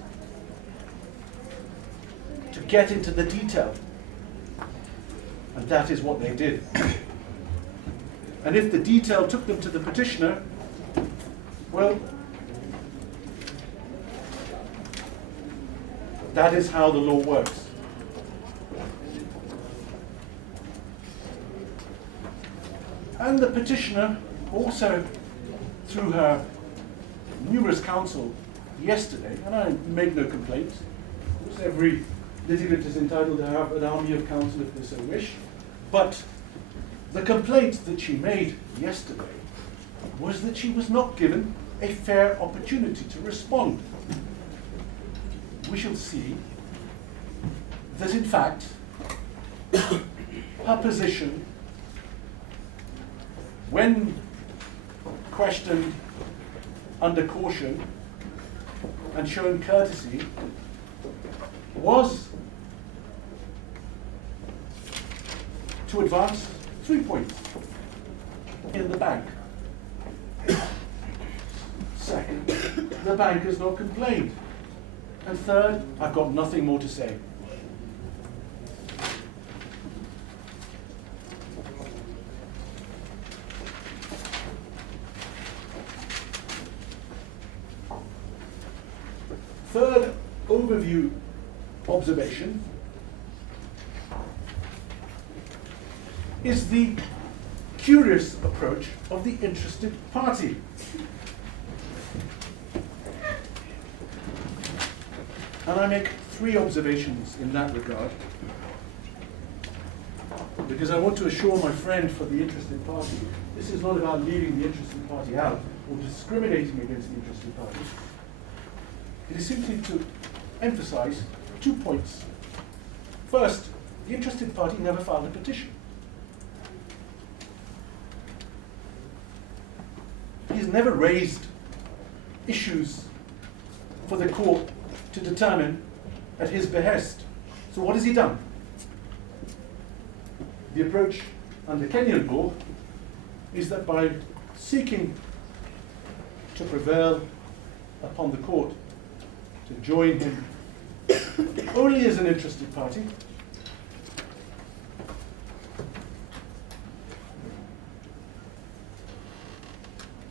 to get into the detail. And that is what they did. And if the detail took them to the petitioner, well, that is how the law works. And the petitioner also, through her numerous counsel yesterday, and I make no complaints, of course every litigant is entitled to have an army of counsel if they so wish, but the complaint that she made yesterday was that she was not given a fair opportunity to respond. We shall see that in fact her position, when questioned under caution and shown courtesy, was to advance 3 points in the bank. Second, the bank has not complained. And third, I've got nothing more to say. Third overview observation is the curious approach of the interested party. And I make 3 observations in that regard, because I want to assure my friend for the interested party, this is not about leaving the interested party out or discriminating against the interested party. It is simply to emphasize 2 points. First, the interested party never filed a petition. He's never raised issues for the court to determine at his behest. So what has he done? The approach under Kenyan law is that by seeking to prevail upon the court to join him only as an interested party,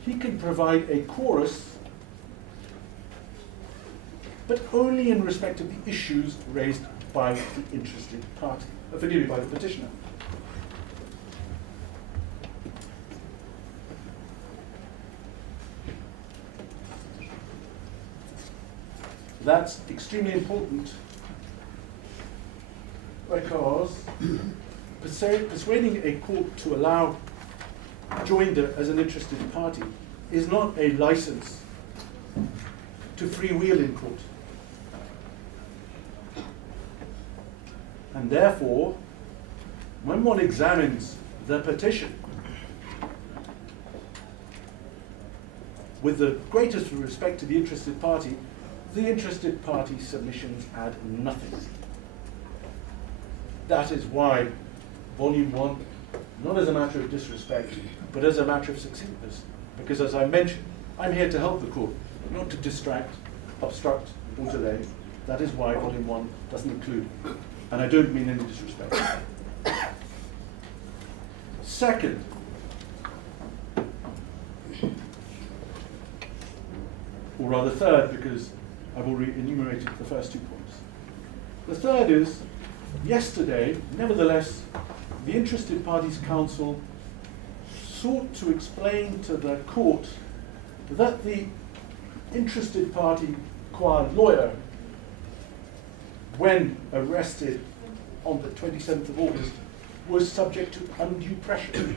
he can provide a chorus, but only in respect of the issues raised by the interested party, forgive me, by the petitioner. That's extremely important because persuading a court to allow joinder as an interested party is not a license to freewheel in court. And therefore, when one examines the petition with the greatest respect to the interested party submissions add nothing. That is why Volume 1, not as a matter of disrespect, but as a matter of succinctness, because as I mentioned, I'm here to help the court, not to distract, obstruct, or delay. That is why Volume 1 doesn't include, and I don't mean any disrespect. Second, or rather third, because I've already enumerated the first 2 points. The third is, yesterday, nevertheless, the interested parties' counsel sought to explain to the court that the interested party Khawar lawyer, when arrested on the 27th of August, was subject to undue pressure,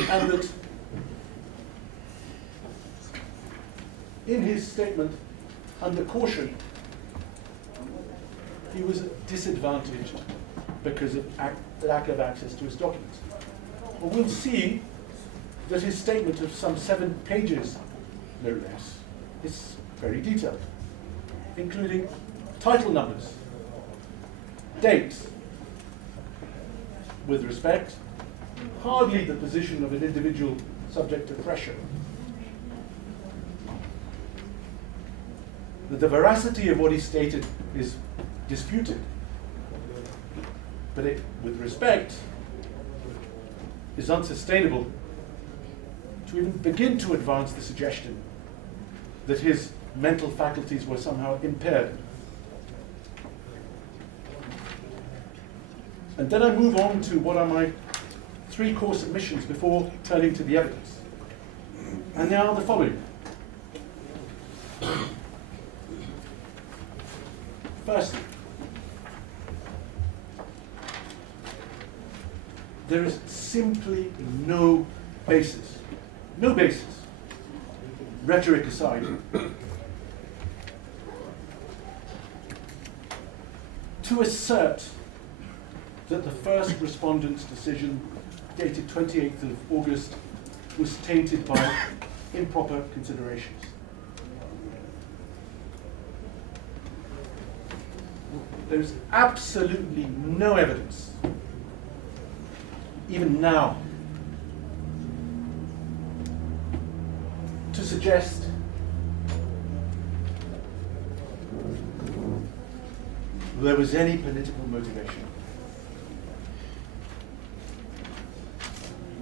and that in his statement under caution, he was disadvantaged because of lack of access to his documents. But we'll see that his statement of some 7 pages, no less, is very detailed, including title numbers, dates. With respect, hardly the position of an individual subject to pressure. That the veracity of what he stated is disputed, but it, with respect, is unsustainable to even begin to advance the suggestion that his mental faculties were somehow impaired. And then I move on to what are my 3 core submissions before turning to the evidence. And they are the following. Firstly, there is simply no basis, rhetoric aside, to assert that the first respondent's decision, dated 28th of August, was tainted by improper considerations. There's absolutely no evidence, even now, to suggest there was any political motivation,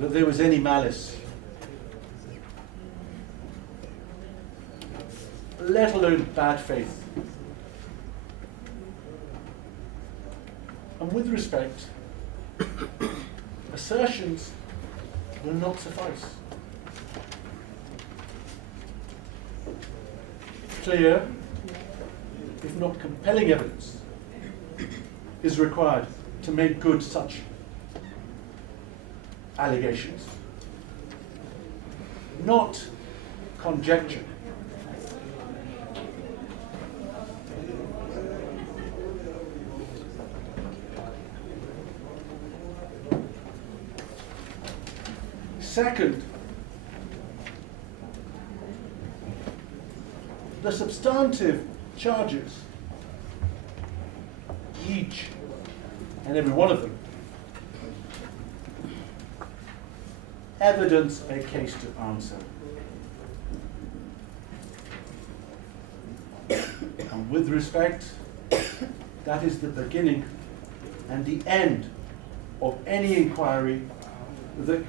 that there was any malice, let alone bad faith. And with respect, assertions will not suffice. Clear, if not compelling evidence, is required to make good such allegations, not conjecture. Second, the substantive charges, each and every one of them, evidence a case to answer. And with respect, that is the beginning and the end of any inquiry that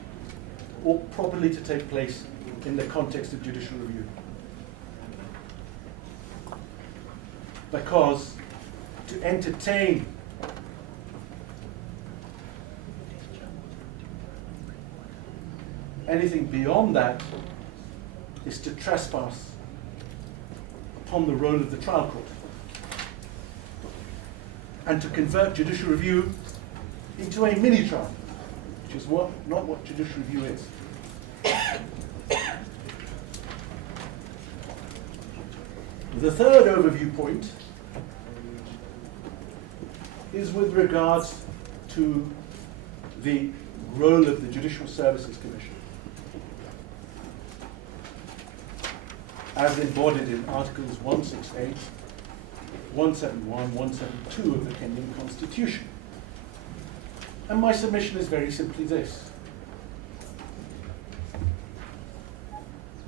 ought properly to take place in the context of judicial review. Because to entertain anything beyond that is to trespass upon the role of the trial court and to convert judicial review into a mini-trial, which is not what judicial review is. The third overview point is with regards to the role of the Judicial Services Commission, as embodied in Articles 168, 171, 172 of the Kenyan Constitution. And my submission is very simply this.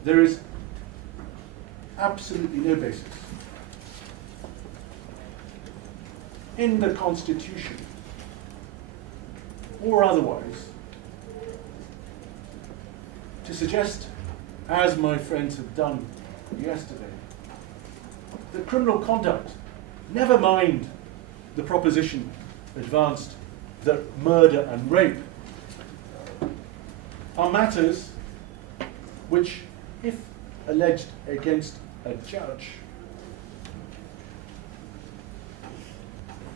There is absolutely no basis in the Constitution or otherwise to suggest, as my friends have done yesterday, that criminal conduct, never mind the proposition advanced that murder and rape, are matters which, if alleged against a judge,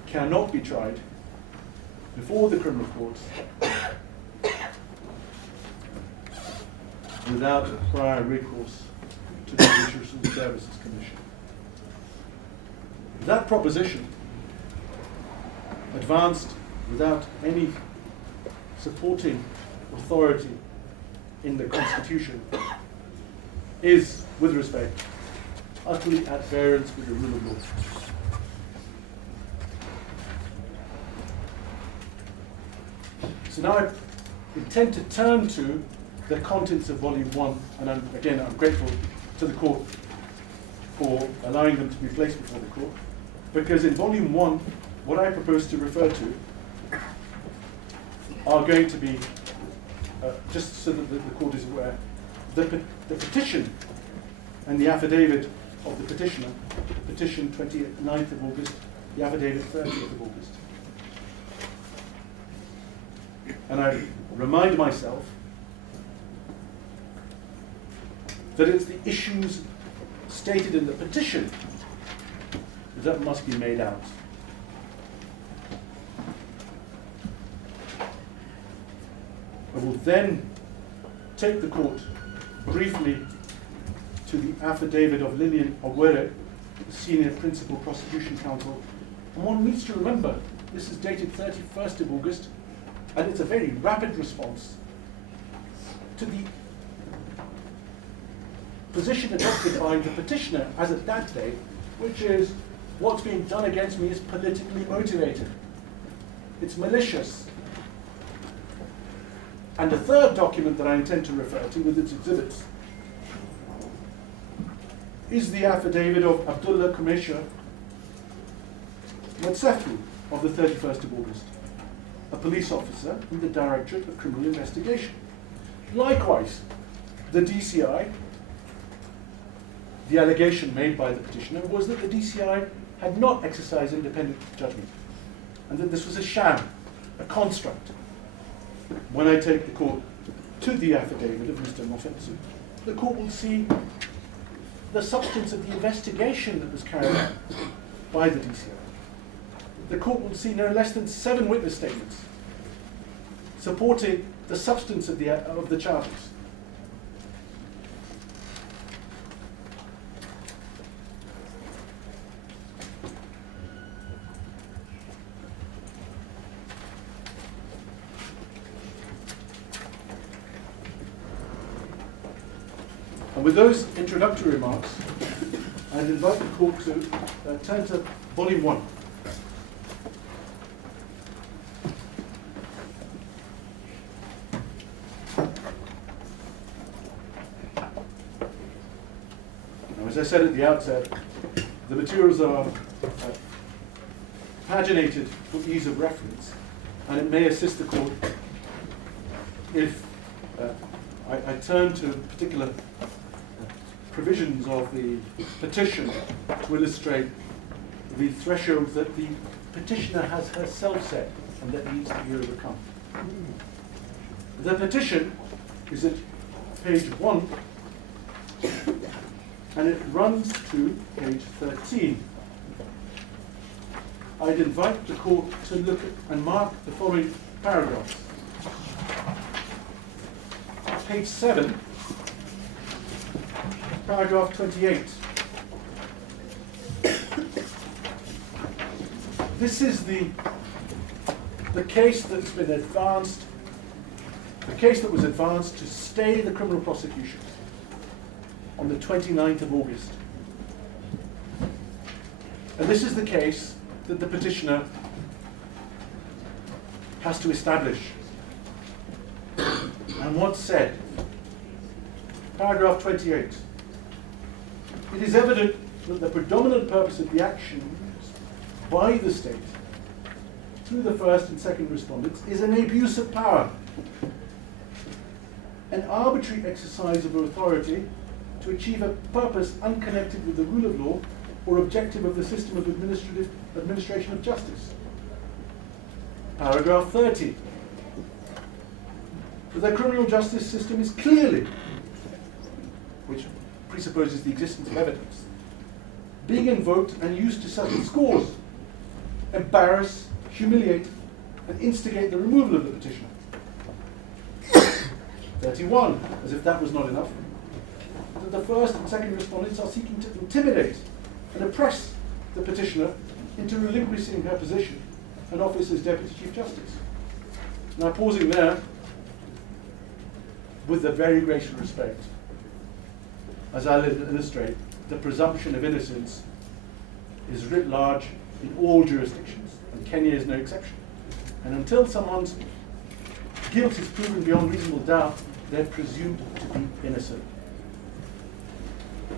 cannot be tried before the criminal courts without prior recourse to the Judicial Services Commission. That proposition, advanced without any supporting authority in the Constitution, is, with respect, utterly at variance with the rule of law. So now I intend to turn to the contents of Volume 1, and I'm grateful to the court for allowing them to be placed before the court, because in Volume 1, what I propose to refer to are going to be, just so that the court is aware, the petition and the affidavit of the petitioner, the petition 29th of August, the affidavit 30th of August. And I remind myself that it's the issues stated in the petition that must be made out. I will then take the court briefly to the affidavit of Lillian Ogwere, the Senior Principal Prosecution Counsel. And one needs to remember, this is dated 31st of August, and it's a very rapid response to the position adopted by the petitioner as at that date, which is what's being done against me is politically motivated. It's malicious. And the third document that I intend to refer to with its exhibits is the affidavit of Abdullah Kumesha Motsefu of the 31st of August, a police officer in the Directorate of Criminal Investigation. Likewise, the DCI, the allegation made by the petitioner was that the DCI had not exercised independent judgment, and that this was a sham, a construct. When I take the court to the affidavit of Mr. Mofetsu, the court will see the substance of the investigation that was carried out by the DCI. The court will see no less than 7 witness statements supporting the substance of the charges. And with those introductory remarks, I'd invite the court to turn to Volume 1. Now, as I said at the outset, the materials are paginated for ease of reference, and it may assist the court if I turn to particular provisions of the petition to illustrate the thresholds that the petitioner has herself set and that needs to be overcome. The petition is at page 1 and it runs to page 13. I'd invite the court to look at and mark the following paragraphs. Page 7, paragraph 28. This is the case that's been advanced, the case that was advanced to stay the criminal prosecution on the 29th of August. And this is the case that the petitioner has to establish. And what's said, paragraph 28, it is evident that the predominant purpose of the actions by the state through the first and second respondents is an abuse of power, an arbitrary exercise of authority to achieve a purpose unconnected with the rule of law or objective of the system of administration of justice. Paragraph 30. The criminal justice system is clearly, which presupposes the existence of evidence, being invoked and used to settle scores, embarrass, humiliate, and instigate the removal of the petitioner. 31, as if that was not enough, that the first and second respondents are seeking to intimidate and oppress the petitioner into relinquishing her position and office as Deputy Chief Justice. Now, pausing there, with the very great respect, as I'll illustrate, the presumption of innocence is writ large in all jurisdictions, and Kenya is no exception. And until someone's guilt is proven beyond reasonable doubt, they're presumed to be innocent.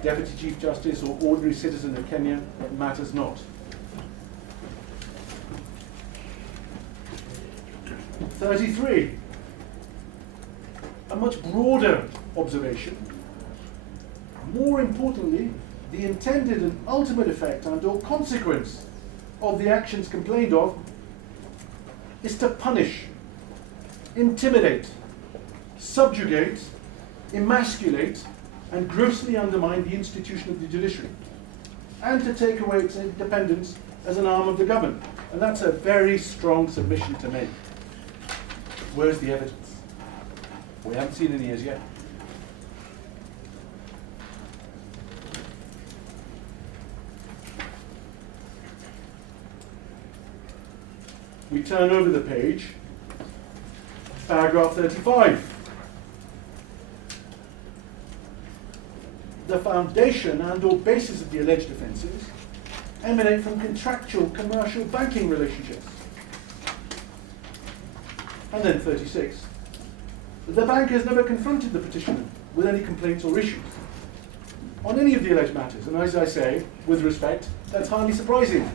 Deputy Chief Justice or ordinary citizen of Kenya, it matters not. 33. A much broader observation. More importantly, the intended and ultimate effect and or consequence of the actions complained of is to punish, intimidate, subjugate, emasculate, and grossly undermine the institution of the judiciary, and to take away its independence as an arm of the government. And that's a very strong submission to make. Where's the evidence? We haven't seen any as yet. We turn over the page, paragraph 35. The foundation and or basis of the alleged offences emanate from contractual commercial banking relationships. And then 36. The bank has never confronted the petitioner with any complaints or issues on any of the alleged matters. And as I say, with respect, that's hardly surprising,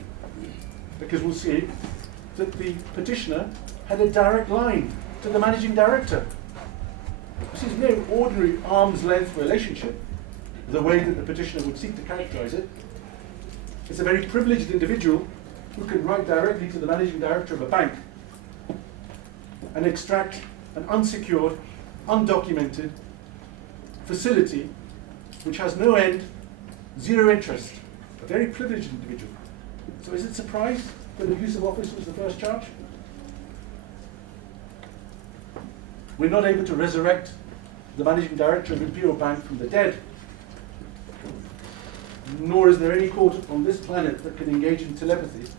because we'll see that the petitioner had a direct line to the managing director. This is no ordinary arm's length relationship, the way that the petitioner would seek to characterize it. It's a very privileged individual who can write directly to the managing director of a bank and extract an unsecured, undocumented facility which has no end, zero interest. A very privileged individual. So is it surprise that abuse of office was the first charge? We're not able to resurrect the managing director of Imperial Bank from the dead, nor is there any court on this planet that can engage in telepathy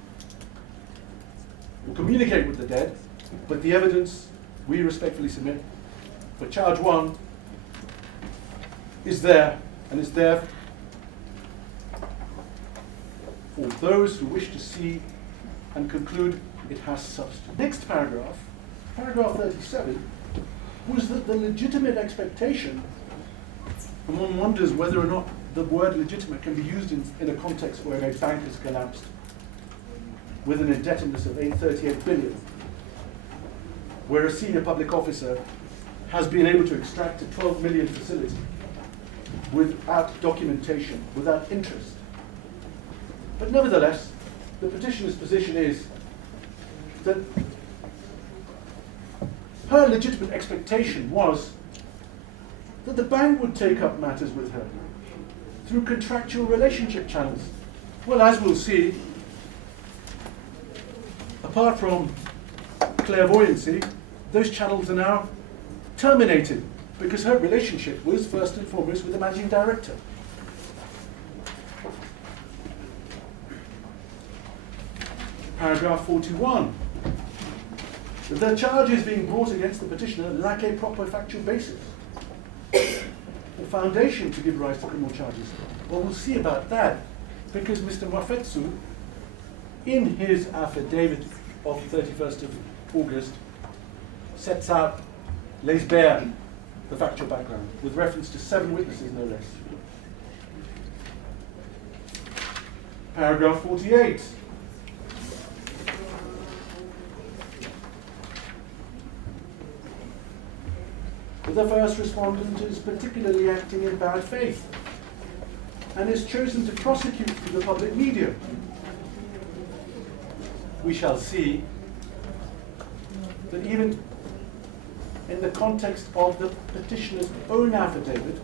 or communicate with the dead, but the evidence we respectfully submit for charge 1 is there, and it's there for those who wish to see and conclude it has substance. Next paragraph, paragraph 37, was that the legitimate expectation, and one wonders whether or not the word legitimate can be used in a context where a bank has collapsed with an indebtedness of 838 billion, where a senior public officer has been able to extract a 12 million facility without documentation, without interest. But nevertheless, the petitioner's position is that her legitimate expectation was that the bank would take up matters with her through contractual relationship channels. Well, as we'll see, apart from clairvoyancy, those channels are now terminated because her relationship was first and foremost with the managing director. Paragraph 41. The charges being brought against the petitioner lack a proper factual basis, the foundation to give rise to criminal charges. Well, we'll see about that, because Mr. Mwafetsu, in his affidavit of 31st of August, sets out, lays bare the factual background, with reference to 7 witnesses, no less. Paragraph 48. The first respondent is particularly acting in bad faith and is chosen to prosecute through the public media. We shall see that even in the context of the petitioner's own affidavit,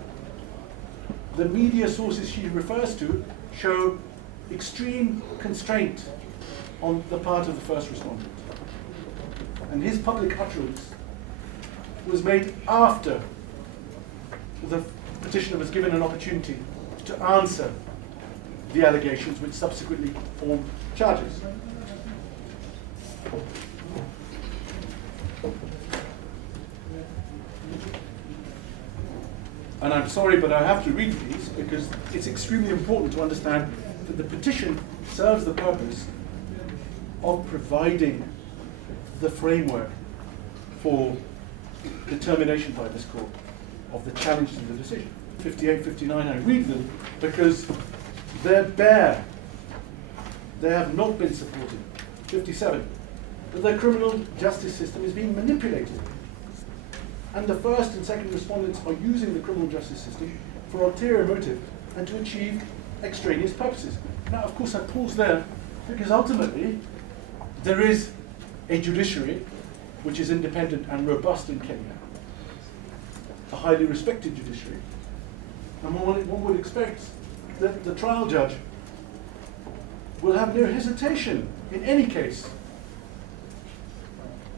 the media sources she refers to show extreme constraint on the part of the first respondent. And his public utterance was made after the petitioner was given an opportunity to answer the allegations which subsequently formed charges. And I'm sorry, but I have to read these because it's extremely important to understand that the petition serves the purpose of providing the framework for determination by this court of the challenge to the decision. 58, 59, I read them because they're bare. They have not been supported. 57, that the criminal justice system is being manipulated. And the first and second respondents are using the criminal justice system for ulterior motive and to achieve extraneous purposes. Now, of course, I pause there because ultimately there is a judiciary which is independent and robust in Kenya, a highly respected judiciary. And one would expect that the trial judge will have no hesitation in any case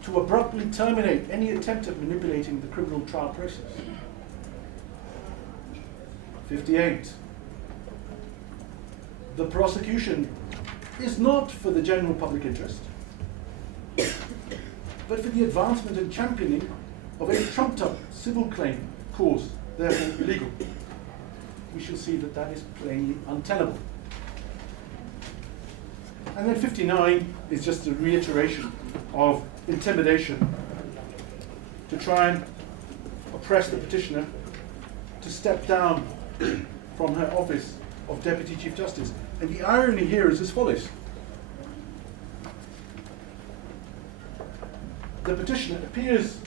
to abruptly terminate any attempt at manipulating the criminal trial process. 58. The prosecution is not for the general public interest, but for the advancement and championing of a trumped-up civil claim cause, therefore illegal. We shall see that that is plainly untenable. And then 59 is just a reiteration of intimidation to try and oppress the petitioner to step down from her office of Deputy Chief Justice. And the irony here is as follows. The petitioner appears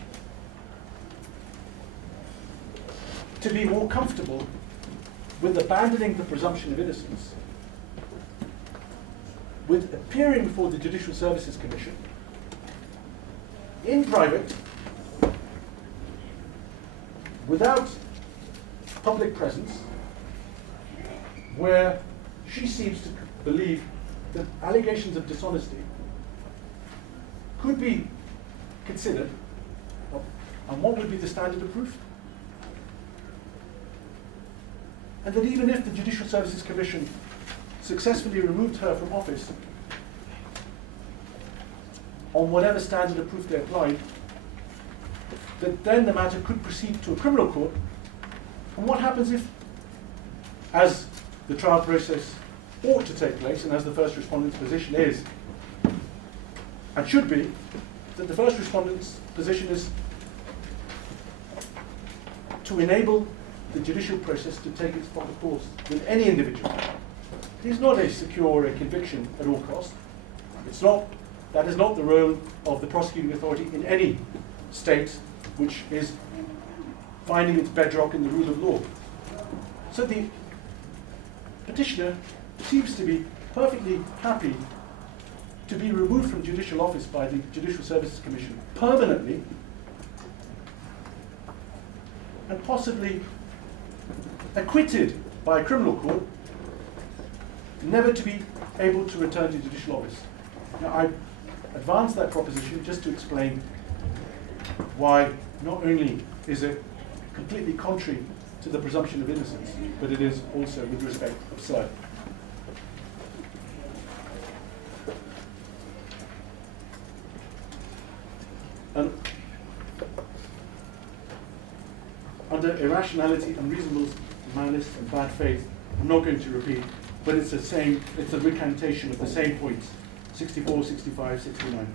to be more comfortable with abandoning the presumption of innocence, with appearing before the Judicial Services Commission in private, without public presence, where she seems to believe that allegations of dishonesty could be considered, and what would be the standard of proof? And that even if the Judicial Services Commission successfully removed her from office on whatever standard of proof they applied, that then the matter could proceed to a criminal court. And what happens if, as the trial process ought to take place, and as the first respondent's position is, and should be, that the first respondent's position is to enable the judicial process to take its proper course with any individual. It is not a secure a conviction at all costs. It's not, that is not the role of the prosecuting authority in any state which is finding its bedrock in the rule of law. So the petitioner seems to be perfectly happy to be removed from judicial office by the Judicial Services Commission permanently, and possibly acquitted by a criminal court, never to be able to return to judicial office. Now, I advance that proposition just to explain why not only is it completely contrary to the presumption of innocence, but it is also, with respect, absurd. And under irrationality, unreasonableness, malice, and bad faith, I'm not going to repeat, but it's it's a recantation of the same points, 64, 65, 69.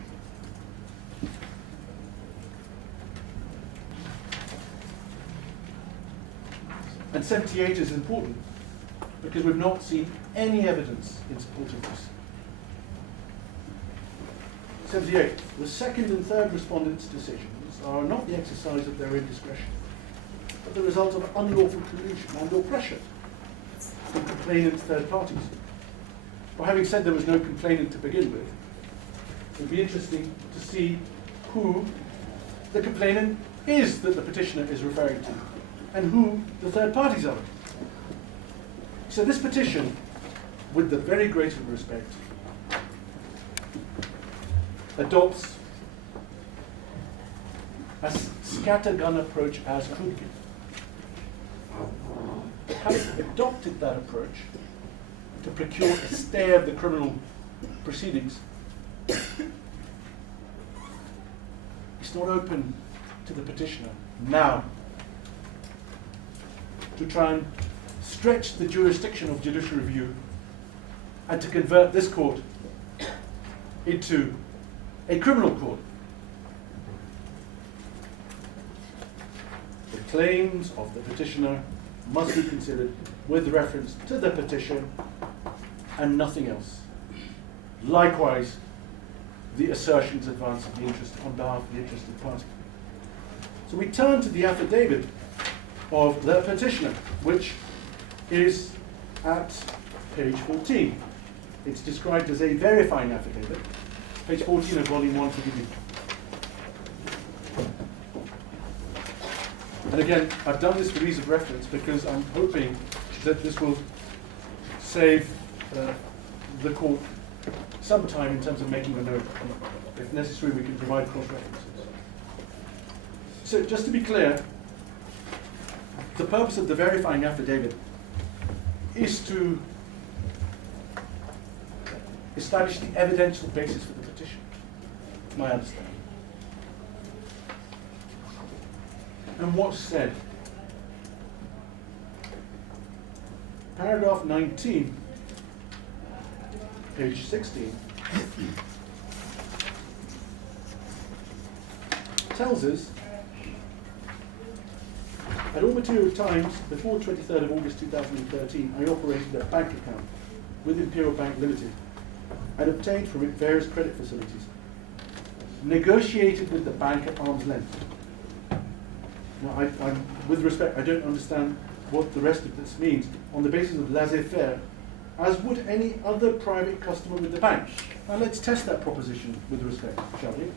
And 78 is important because we've not seen any evidence in support of this. 78. The second and third respondents' decisions are not the exercise of their own discretion, but the result of unlawful collusion and or pressure from complainant's third parties. Well, having said there was no complainant to begin with, it would be interesting to see who the complainant is that the petitioner is referring to, and who the third parties are. So this petition, with the very greatest respect, adopts a scattergun approach as could be. Having adopted that approach to procure a stay of the criminal proceedings, it's not open to the petitioner now to try and stretch the jurisdiction of judicial review and to convert this court into a criminal court. claims of the petitioner must be considered with reference to the petition and nothing else. Likewise, the assertions advanced of the interest on behalf of the interested party. So we turn to the affidavit of the petitioner, which is at page 14. It's described as a verifying affidavit. Page 14 of volume 1, forgive me. And again, I've done this for ease of reference because I'm hoping that this will save the court some time in terms of making a note. If necessary, we can provide cross-references. So just to be clear, the purpose of the verifying affidavit is to establish the evidential basis for the petition, my understanding. And what's said? Paragraph 19, page 16, tells us at all material times before 23rd of August 2013, I operated a bank account with Imperial Bank Limited and obtained from it various credit facilities, negotiated with the bank at arm's length. Now, with respect, I don't understand what the rest of this means. On the basis of laissez-faire, as would any other private customer with the bank. Now let's test that proposition with respect, shall we?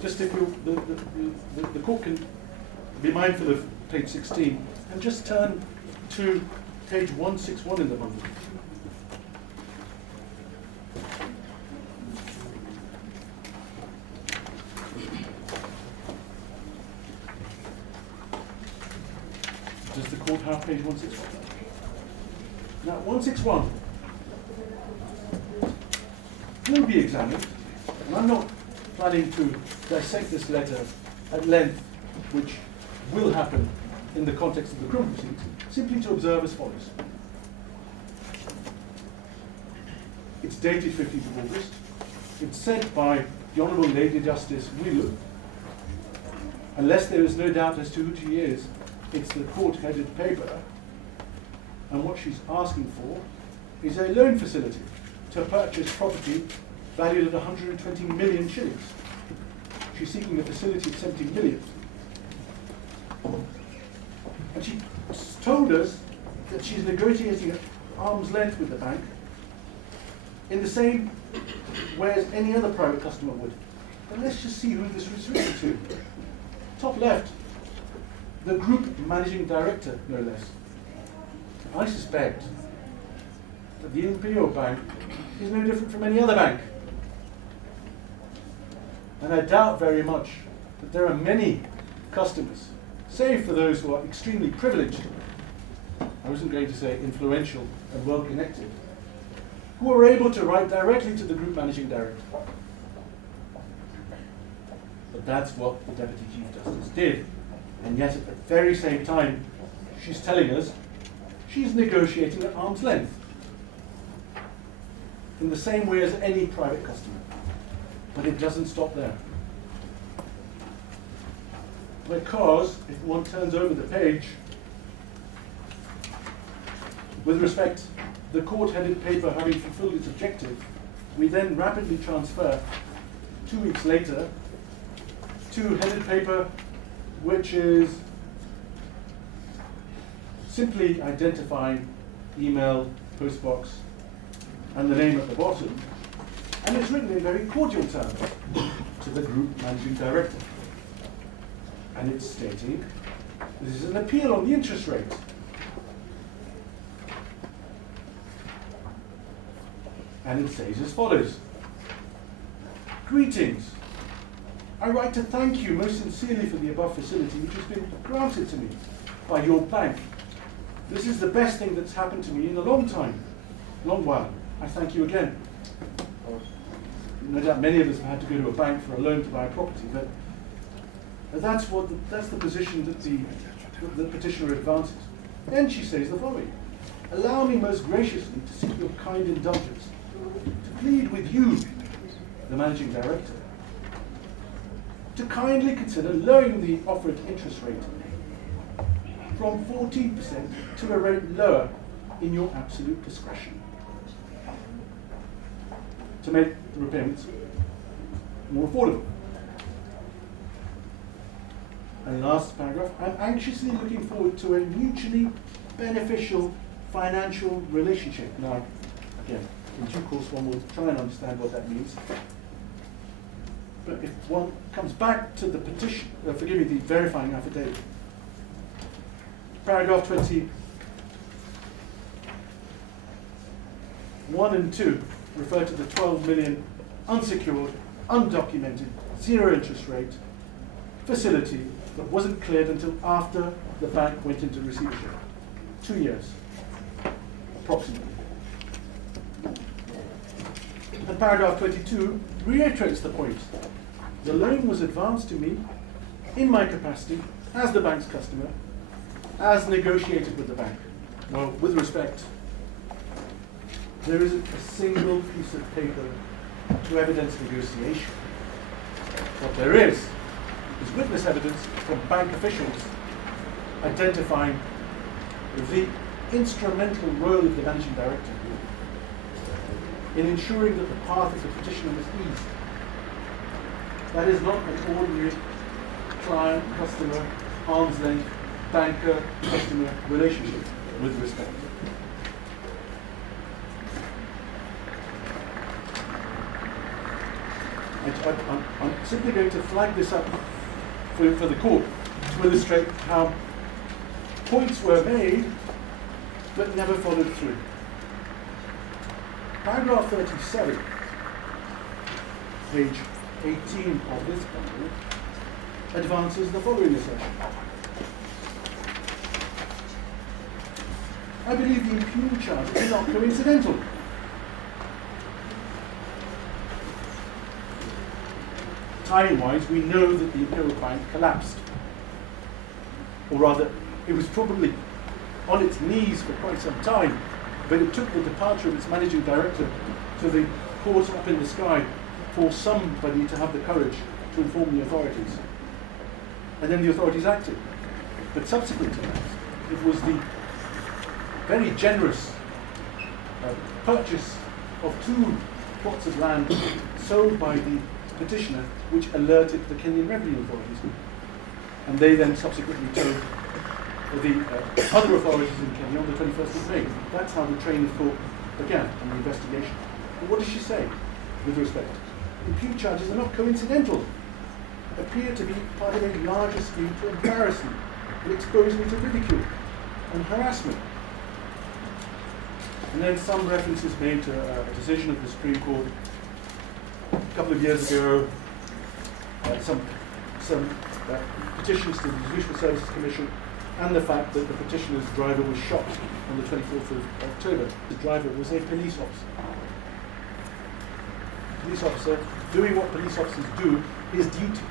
Just if the court can be mindful of page 16 and just turn to page 161 in the bundle. Does the court have page 161? Now, 161 will be examined, and I'm not planning to dissect this letter at length, which will happen in the context of the criminal proceedings, simply to observe as follows. It's dated 15th of August. It's sent by the Honourable Lady Justice Mwilu. Unless there is no doubt as to who she is, it's the court-headed paper, and what she's asking for is a loan facility to purchase property valued at 120 million shillings. She's seeking a facility of 70 million. And she told us that she's negotiating at arm's length with the bank in the same way as any other private customer would. And let's just see who this was written to. Top left, the group managing director, no less. I suspect that the Imperial Bank is no different from any other bank. And I doubt very much that there are many customers, save for those who are extremely privileged, I wasn't going to say influential and well connected, who are able to write directly to the group managing director. But that's what the Deputy Chief Justice did. And yet at the very same time, she's telling us she's negotiating at arm's length in the same way as any private customer. But it doesn't stop there. Because if one turns over the page, with respect, the court-headed paper having fulfilled its objective, we then rapidly transfer 2 weeks later to headed paper, which is simply identifying email, postbox, and the name at the bottom. And it's written in very cordial terms to the group managing director. And it's stating this is an appeal on the interest rate. And it says as follows. Greetings. I write to thank you most sincerely for the above facility which has been granted to me by your bank. This is the best thing that's happened to me in a long while. I thank you again. No doubt many of us have had to go to a bank for a loan to buy a property, but that's the position that the petitioner advances. Then she says the following. Allow me most graciously to seek your kind indulgence, to plead with you, the managing director, to kindly consider lowering the offered interest rate from 14% to a rate lower in your absolute discretion, to make the repayments more affordable. And last paragraph, I'm anxiously looking forward to a mutually beneficial financial relationship. Now, again, in due course one will try and understand what that means. But if one comes back to the petition, forgive me, the verifying affidavit, paragraph 21 and 2 refer to the 12 million unsecured, undocumented, zero interest rate facility that wasn't cleared until after the bank went into receivership. 2 years, approximately. And paragraph 22 reiterates the point. The loan was advanced to me in my capacity as the bank's customer, as negotiated with the bank. Well, with respect, there isn't a single piece of paper to evidence negotiation. What there is witness evidence from bank officials identifying the instrumental role of the managing director in ensuring that the path of the petitioner was eased. That is not an ordinary client-customer, arm's length, banker-customer relationship, with respect. I'm simply going to flag this up for the court to illustrate how points were made but never followed through. Paragraph 37, page 18 of this document, advances the following assertion. I believe the impugned charge is not coincidental. Time-wise, we know that the Imperial Bank collapsed. Or rather, it was probably on its knees for quite some time, but it took the departure of its managing director to the court up in the sky for somebody to have the courage to inform the authorities. And then the authorities acted. But subsequent to that, it was the very generous purchase of 2 plots of land sold by the petitioner which alerted the Kenyan revenue authorities. And they then subsequently told the other authorities in Kenya on the 21st of May. That's how the train of thought began and the investigation. But what does she say with respect? Impugned charges are not coincidental. Appear to be part of a larger scheme to embarrass me and expose me to ridicule and harassment. And then some references made to a decision of the Supreme Court a couple of years ago, some petitions to the Judicial Services Commission, and the fact that the petitioner's driver was shot on the 24th of October. The driver was a police officer. Police officer doing what police officers do, his duty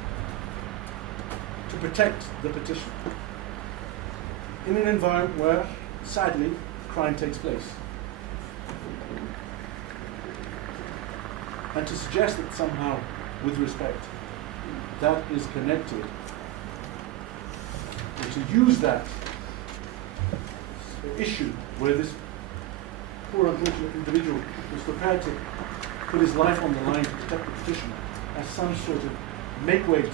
to protect the petitioner in an environment where, sadly, crime takes place. And to suggest that somehow, with respect, that is connected, and to use that issue where this poor unfortunate individual was prepared to put his life on the line to protect the petitioner as some sort of make-weight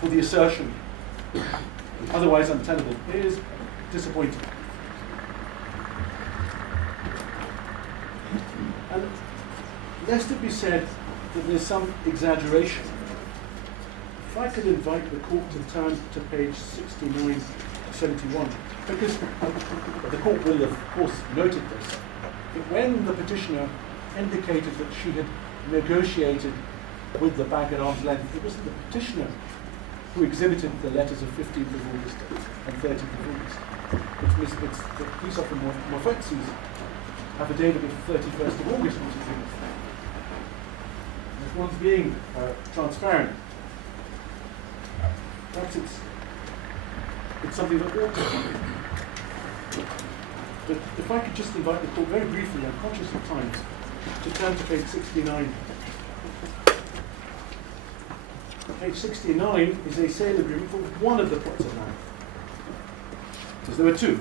for the assertion, otherwise untenable, is disappointing. And lest it be said that there's some exaggeration, if I could invite the court to turn to page 69-71, because the court will of course noted this, that when the petitioner indicated that she had negotiated with the bank at arm's length, it wasn't the petitioner who exhibited the letters of 15th of August and 13th of August. It's the police officer Mofetzi's affidavit of 31st of August, which is in this. If one's being transparent, perhaps it's something that ought to happen. But if I could just invite the court very briefly, I'm conscious of time, to turn to page 69 page 69 is a sale agreement for one of the plots of land. Because there were two.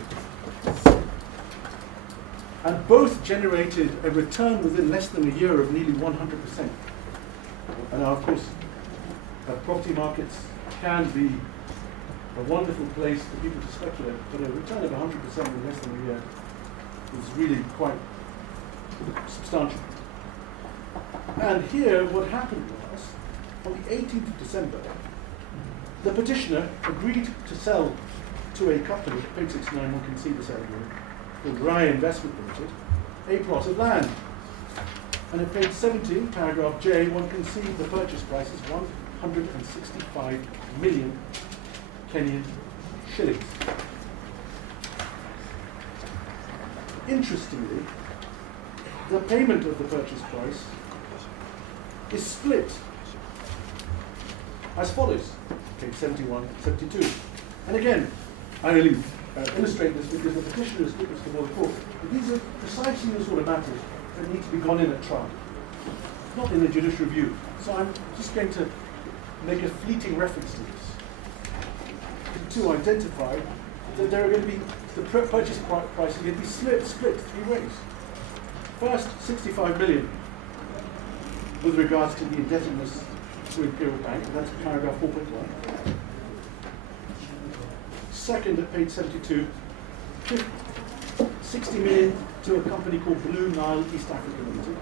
And both generated a return within less than a year of nearly 100%. And now, of course, property markets can be a wonderful place for people to speculate, but a return of 100% in less than a year is really quite substantial. And here, what happened was, on the 18th of December, the petitioner agreed to sell to a company, page 69, one can see the sale agreement, called Rye Investment Limited, a plot of land. And at page 70, paragraph J, one can see the purchase price is 165 million Kenyan shillings. Interestingly, the payment of the purchase price is split as follows, page 71, 72. And again, I only illustrate this because the petitioner has put this before the court. But these are precisely the sort of matters that need to be gone in at trial, not in the judicial review. So I'm just going to make a fleeting reference to this to identify that there are going to be, the purchase price is going to be split three ways. First, 65 million with regards to the indebtedness to Imperial Bank, and that's paragraph 4.1. Second, at page 72, 60 million to a company called Blue Nile East Africa Limited.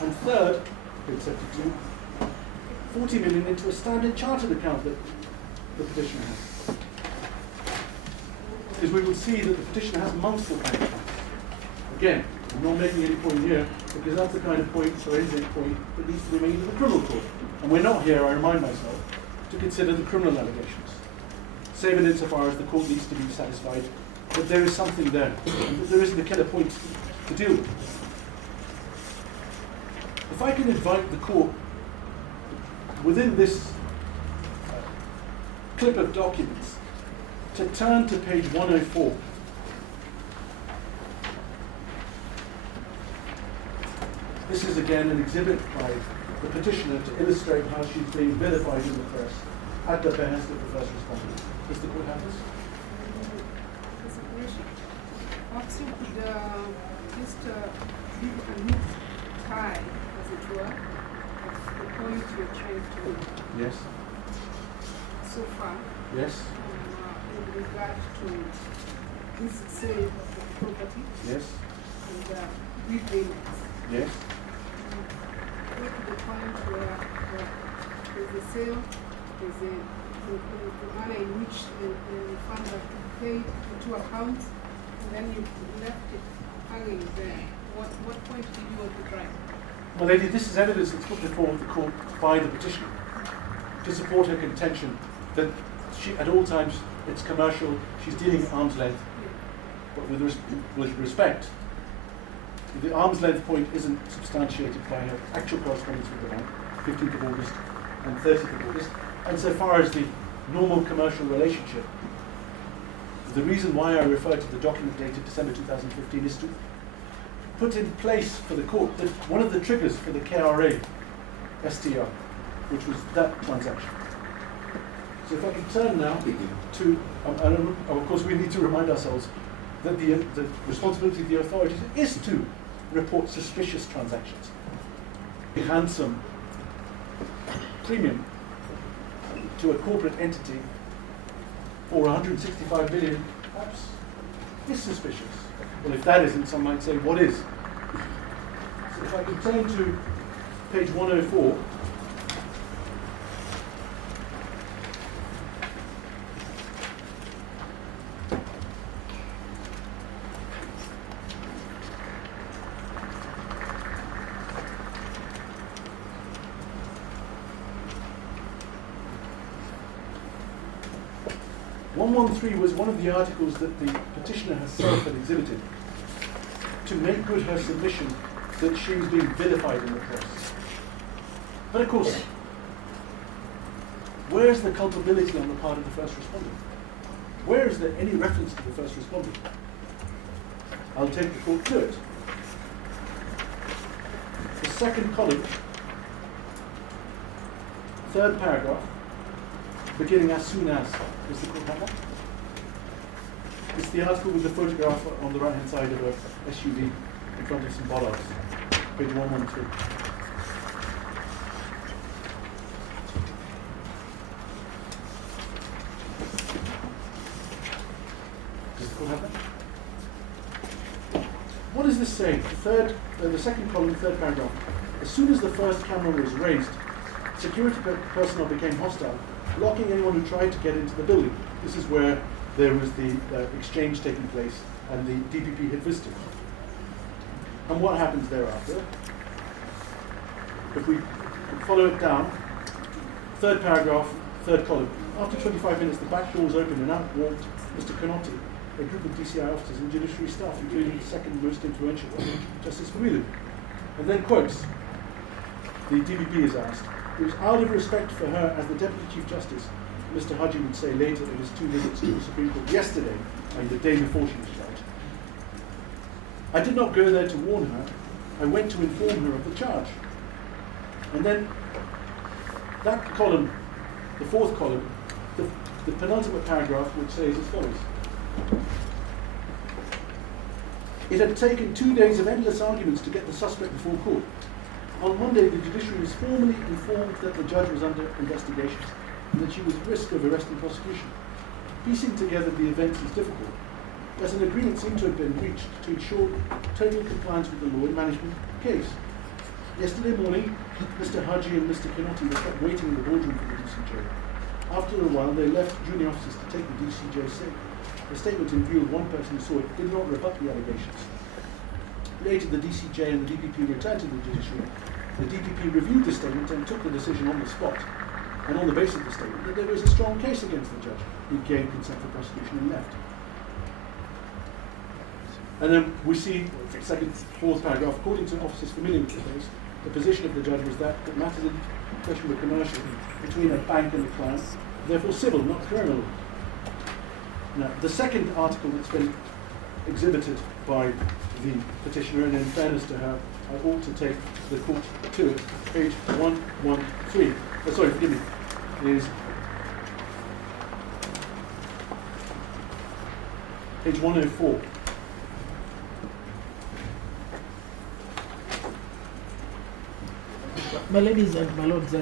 And third, page 72, 40 million into a standard chartered account that the petitioner has. Because we will see that the petitioner has multiple bank accounts. Again, I'm not making any point here, because that's the kind of point, forensic point, that needs to be made in the criminal court. And we're not here, I remind myself, to consider the criminal allegations. Save in insofar as the court needs to be satisfied that there is something there, and that there isn't a killer point to deal with. If I can invite the court, within this clip of documents, to turn to page 104. This is again an exhibit by the petitioner to illustrate how she's being vilified in the press at the behest of the first respondent. Does the court have this? Perhaps you could just give a neat tie, as it were, of the point you're trying to make. Yes. So far. Yes. With regard to this sale of the property. Yes. And repayments. Yes. Go to the point where there's a sale, there's the manner in which the funds are paid to two accounts, and then you left it hanging there. What point did you want to drive? Well, lady, this is evidence that's put before the court by the petitioner to support her contention that she, at all times, it's commercial, she's dealing at arm's length, but with respect. The arm's length point isn't substantiated by her actual correspondence with the bank, 15th of August and 30th of August. And so far as the normal commercial relationship, the reason why I refer to the document dated December 2015 is to put in place for the court that one of the triggers for the KRA STR, which was that transaction. So if I can turn now to, of course we need to remind ourselves that the responsibility of the authorities is to report suspicious transactions. A handsome premium to a corporate entity for 165 million perhaps is suspicious. Well, if that isn't, some might say, what is? So if I can turn to page 104. Was one of the articles that the petitioner herself had exhibited to make good her submission that she was being vilified in the press. But of course, where is the culpability on the part of the first respondent? Where is there any reference to the first respondent? I'll take the court to it. The second column, third paragraph, beginning as soon as. Does the court have that? It's the article with the photograph on the right-hand side of a SUV in front of some bollards. Page 112. Does the court have that? What does this say? The second column, third paragraph. As soon as the first camera was raised, security personnel became hostile, blocking anyone who tried to get into the building. This is where there was the exchange taking place and the DPP had visited. And what happens thereafter? If we follow it down, third paragraph, third column. After 25 minutes, the back door was opened and out walked Mr. Konotti, a group of DCI officers and judiciary staff, including the second most influential, Justice Mwilu. And then quotes, the DPP is asked, it was out of respect for her as the Deputy Chief Justice, Mr. Haji would say later in his 2 visits to the Supreme Court yesterday, and the day before she was charged. I did not go there to warn her, I went to inform her of the charge. And then that column, the fourth column, the penultimate paragraph, which says as follows. It had taken 2 days of endless arguments to get the suspect before court. On Monday, the judiciary was formally informed that the judge was under investigation and that she was at risk of arrest and prosecution. Piecing together the events is difficult, as an agreement seemed to have been reached to ensure total compliance with the law in management case. Yesterday morning, Mr. Haji and Mr. Konotti were kept waiting in the boardroom for the DCJ. After a while, they left junior officers to take the DCJ safe. A statement in view of one person who saw it did not rebut the allegations. Later, the DCJ and the DPP returned to the judiciary. The DPP reviewed the statement and took the decision on the spot, and on the basis of the statement, that there was a strong case against the judge, who gave consent for prosecution and left. And then we see, fourth paragraph, according to officers familiar with the case, the position of the judge was that matters in question were commercial between a bank and a client, therefore civil, not criminal. Now, the second article that's been exhibited by the petitioner, and in fairness to her, I ought to take the court to it, page 113. Sorry, forgive me, is page 104. My ladies and my lords,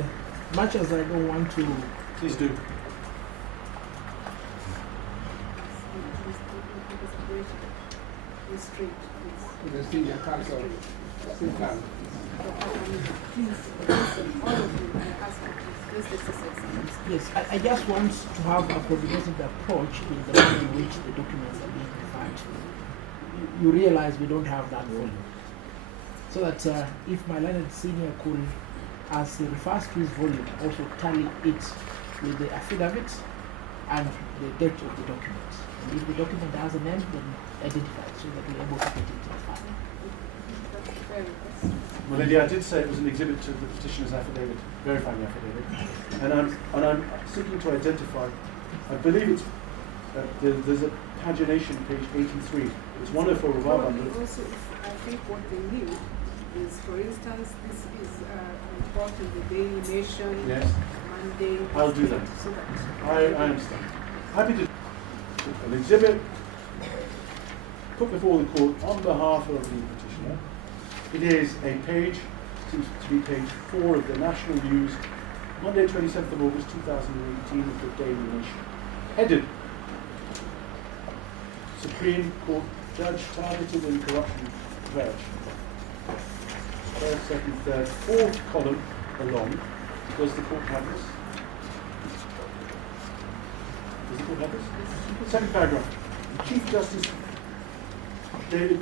much as I don't want to... Please do. The senior counsel, sit down. Yes, I just want to have a coordinated approach in the way in which the documents are being referred to. You realize we don't have that volume. So that if my learned senior could, as he refers to his volume, also tally it with the affidavit and the date of the document. And if the document has an end, then identify it so that we're able to put it in file. Well, Lady, I did say it was an exhibit to the petitioner's affidavit, verifying the affidavit, and I'm seeking to identify. I believe it's there's a pagination, page 83. It's 104 of our bundle. Also, I think what they need is, for instance, this is a report in the Daily Nation. Yes. Monday. I'll do that. So that I understand. Happy to an exhibit put before the court on behalf of the petitioner. It is a page, seems to be page 4 of the National News, Monday 27th of August 2018 of the Daily Nation. Headed, Supreme Court Judge targeted in corruption charge. First, second, third, fourth column along. Does the court have this? Does the court have this? Second paragraph. The Chief Justice David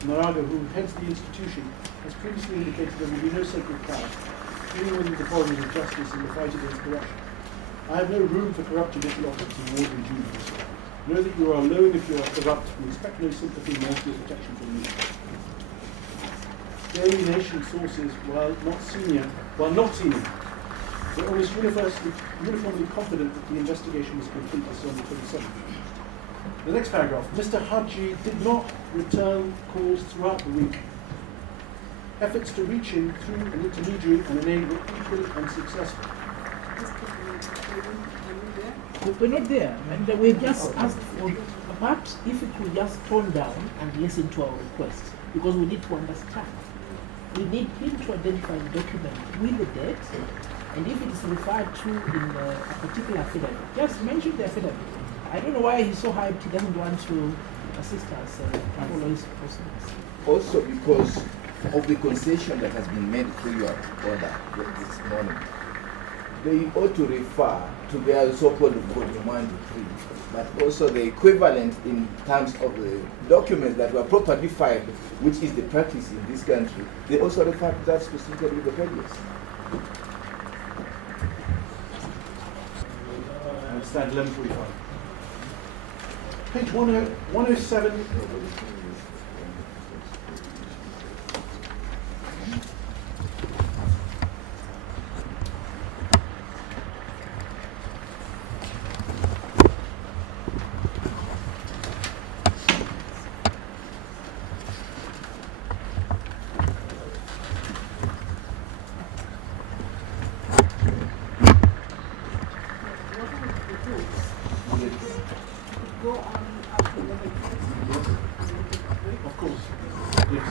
Maraga, who heads the institution, has previously indicated there will be no sacred cow, even within the department of justice in the fight against corruption. I have no room for corrupt judicial officers in ward and juniors. Know that you are alone if you are corrupt, and expect no sympathy, mercy, or protection from me. Daily Nation sources, while not senior, were always uniformly confident that the investigation was complete on the 27th. The next paragraph. Mr. Haji did not return calls throughout the week. Efforts to reach him through an intermediary and a name were equally unsuccessful. We're not there, and we just asked for, perhaps if we could just tone down and listen to our request, because we need to understand. We need him to identify the document with the date, and if it is referred to in a particular affidavit, just mention the affidavit. I don't know why he's so hyped, he doesn't want to assist us follow his proceedings. Also because of the concession that has been made through your order this morning, they ought to refer to their so-called volume 1 to 3, but also the equivalent in terms of the documents that were properly filed, which is the practice in this country. They also refer to that specifically with the pages. I understand 1145. Page 107. Of course. Yes.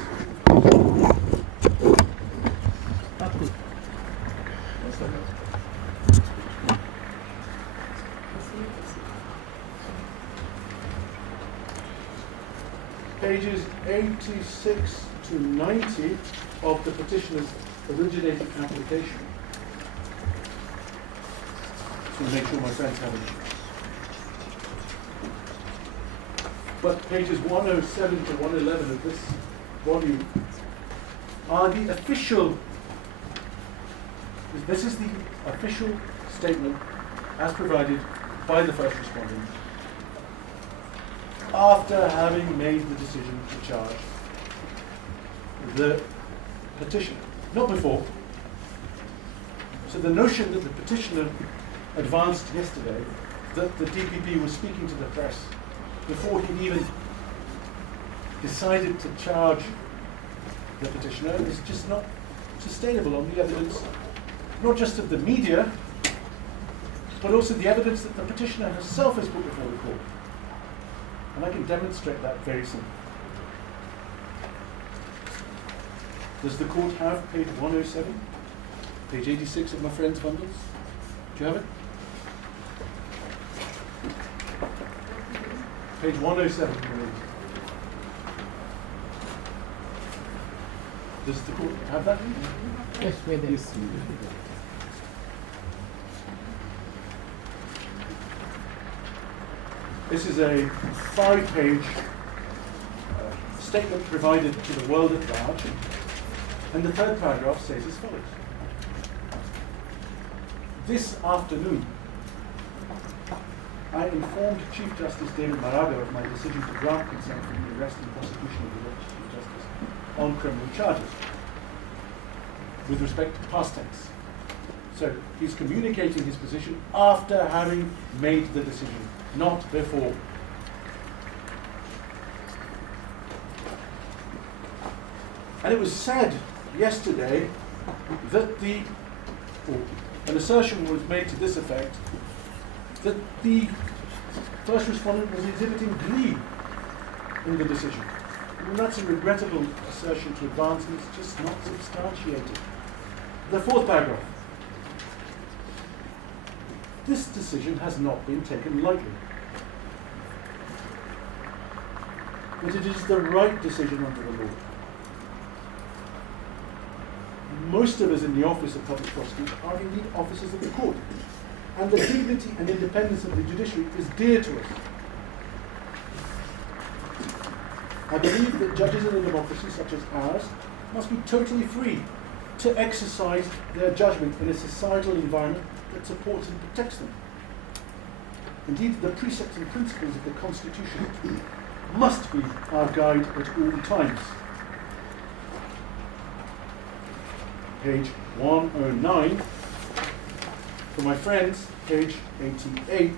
Pages 86 to 90 of the petitioner's originating application. Just want to make sure my friends have it. But pages 107 to 111 of this volume are the official, this is the official statement as provided by the first respondent after having made the decision to charge the petitioner, not before. So the notion that the petitioner advanced yesterday that the DPP was speaking to the press before he even decided to charge the petitioner is just not sustainable on the evidence, not just of the media, but also the evidence that the petitioner herself has put before the court. And I can demonstrate that very simply. Does the court have page 107? Page 86 of my friend's bundles? Do you have it? Page 107. Does the court have that? Yes, we're there. Yes. This is a 5-page statement provided to the world at large, and the third paragraph says as follows. This afternoon, I informed Chief Justice David Maraga of my decision to grant consent for the arrest and prosecution of the Chief Justice on criminal charges, with respect to past tense. So he's communicating his position after having made the decision, not before. And it was said yesterday that an assertion was made to this effect, that the first respondent was exhibiting glee in the decision. And that's a regrettable assertion to advance, and it's just not substantiated. The fourth paragraph. This decision has not been taken lightly. But it is the right decision under the law. Most of us in the office of public prosecutor are indeed officers of the court. And the dignity and independence of the judiciary is dear to us. I believe that judges in a democracy such as ours must be totally free to exercise their judgment in a societal environment that supports and protects them. Indeed, the precepts and principles of the Constitution must be our guide at all times. Page 109. For my friends, page 88,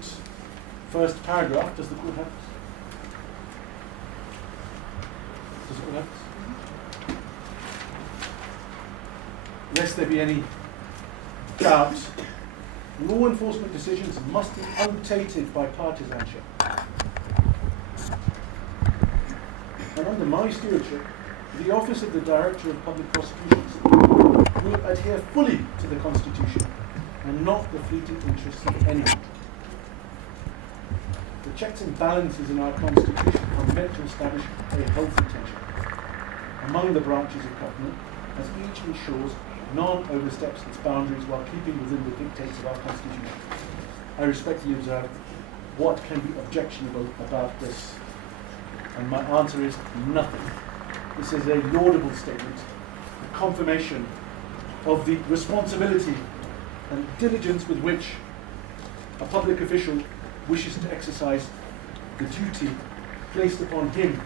first paragraph. Does the court have this? Does the court have this? Lest there be any doubt, Law enforcement decisions must be untainted by partisanship. And under my stewardship, the Office of the Director of Public Prosecutions will adhere fully to the Constitution and not the fleeting interests of anyone. The checks and balances in our Constitution are meant to establish a healthy tension among the branches of government, as each ensures none oversteps its boundaries while keeping within the dictates of our Constitution. I respectfully observe what can be objectionable about this, and my answer is nothing. This is a laudable statement, a confirmation of the responsibility and diligence with which a public official wishes to exercise the duty placed upon him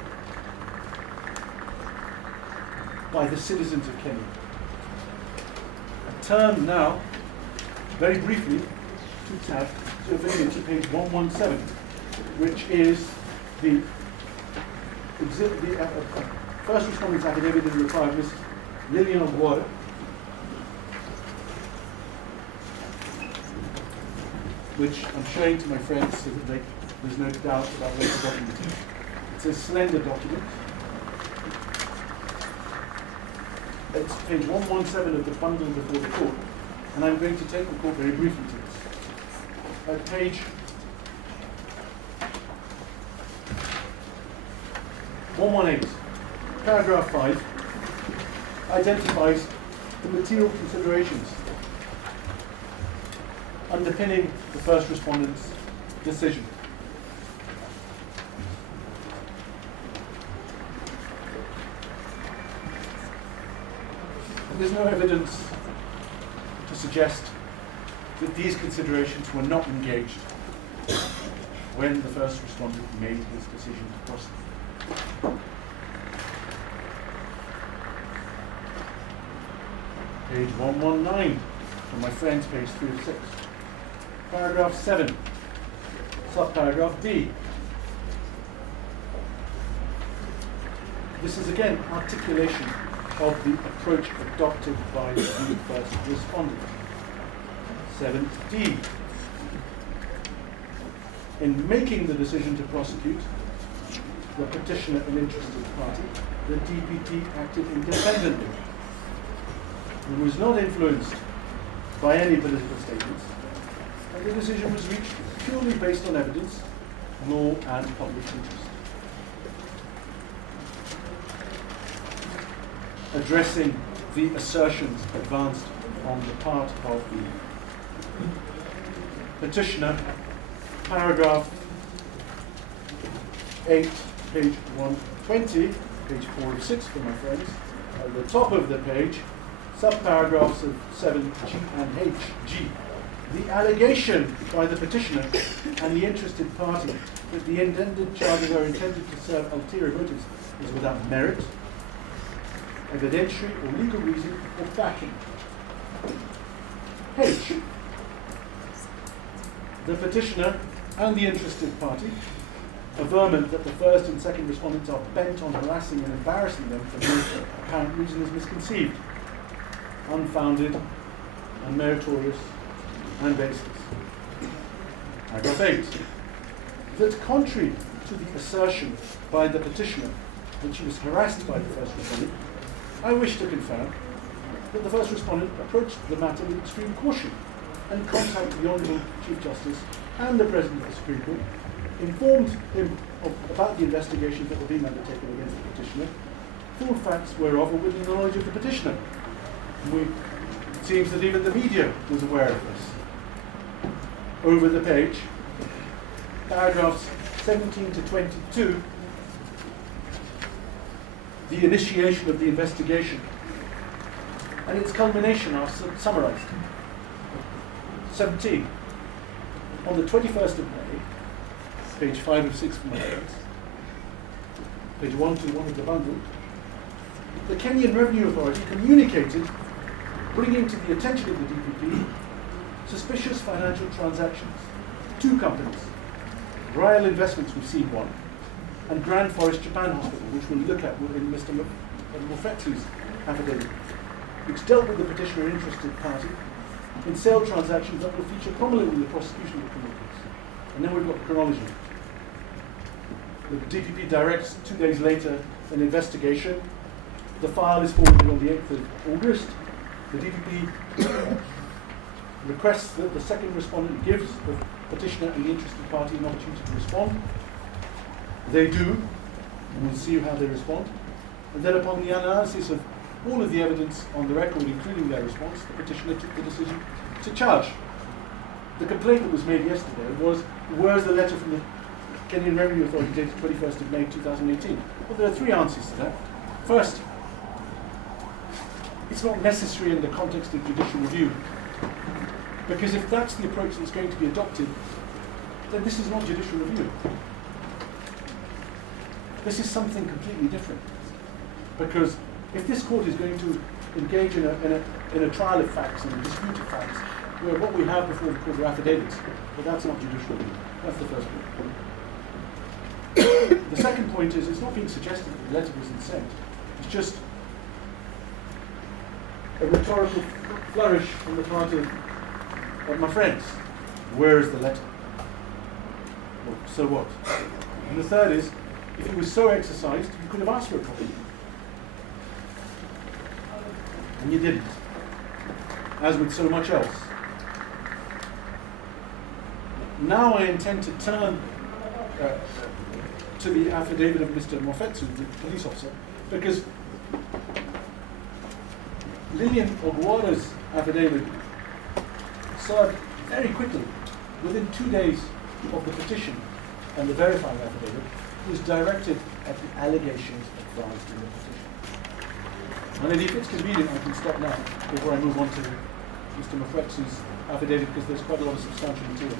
by the citizens of Kenya. I turn now, very briefly, to page 117, which is the first respondent's affidavit in reply of Ms. Lillian Khawar, which I'm showing to my friends so that there's no doubt about what the document is. It's a slender document. It's page 117 of the bundle before the court, and I'm going to take the court very briefly to this. At page 118, paragraph 5, identifies the material considerations underpinning the first respondent's decision. And there's no evidence to suggest that these considerations were not engaged when the first respondent made his decision to prosecute. Page 119 from my friend's page 306. Paragraph 7, subparagraph D. This is again articulation of the approach adopted by the first respondent. 7D. In making the decision to prosecute the petitioner and interested party, the DPP acted independently and was not influenced by any political statements, and the decision was reached purely based on evidence, law, and public interest. Addressing the assertions advanced on the part of the petitioner, paragraph 8, page 120, page 4 of 6 for my friends, at the top of the page, subparagraphs of 7G and HG. The allegation by the petitioner and the interested party that the intended charges are intended to serve ulterior motives is without merit, evidentiary or legal reason, or backing. H. The petitioner and the interested party averment that the first and second respondents are bent on harassing and embarrassing them for no apparent reason is misconceived, unfounded, unmeritorious, and baseless. Paragraph 8. That contrary to the assertion by the petitioner that she was harassed by the first respondent, I wish to confirm that the first respondent approached the matter with extreme caution and contacted the Honourable Chief Justice and the President of the Supreme Court, informed him about the investigations that were being undertaken against the petitioner, full facts whereof were within the knowledge of the petitioner. It seems that even the media was aware of this. Over the page, paragraphs 17 to 22, the initiation of the investigation and its culmination are summarized. 17. On the 21st of May, page 5 of 6 from my notes, page 121 of the bundle, the Kenyan Revenue Authority communicated, bringing to the attention of the DPP, suspicious financial transactions. 2 companies, Royal Investments, we've seen one, and Grand Forest Japan Hospital, which we'll look at in Mr. Mufetsu's affidavit, which dealt with the petitioner interested party in sale transactions that will feature prominently in the prosecution of the criminal case. And then we've got the chronology. The DPP directs 2 days later an investigation. The file is forwarded on the 8th of August. The DPP requests that the second respondent gives the petitioner and the interested party an opportunity to respond. They do, and we'll see how they respond. And then upon the analysis of all of the evidence on the record, including their response, the petitioner took the decision to charge. The complaint that was made yesterday was, where's the letter from the Kenyan Revenue Authority dated 21st of May 2018? Well, there are 3 answers to that. First, it's not necessary in the context of judicial review. Because if that's the approach that's going to be adopted, then this is not judicial review. This is something completely different. Because if this court is going to engage in a trial of facts and a dispute of facts, where what we have before the court are affidavits, but that's not judicial review. That's the first point. The second point is, it's not being suggested that the letter wasn't sent. It's just a rhetorical flourish on the part of my friends. Where is the letter? Well, so what? And the third is, if it was so exercised, you could have asked for a copy. And you didn't. As with so much else. Now I intend to turn to the affidavit of Mr. Mofetsu, the police officer, because Lillian Ogwara's affidavit served very quickly, within 2 days of the petition and the verifying affidavit, was directed at the allegations advanced in the petition. And if it's convenient, I can stop now before I move on to Mr. Mofetsu's affidavit, because there's quite a lot of substantial material.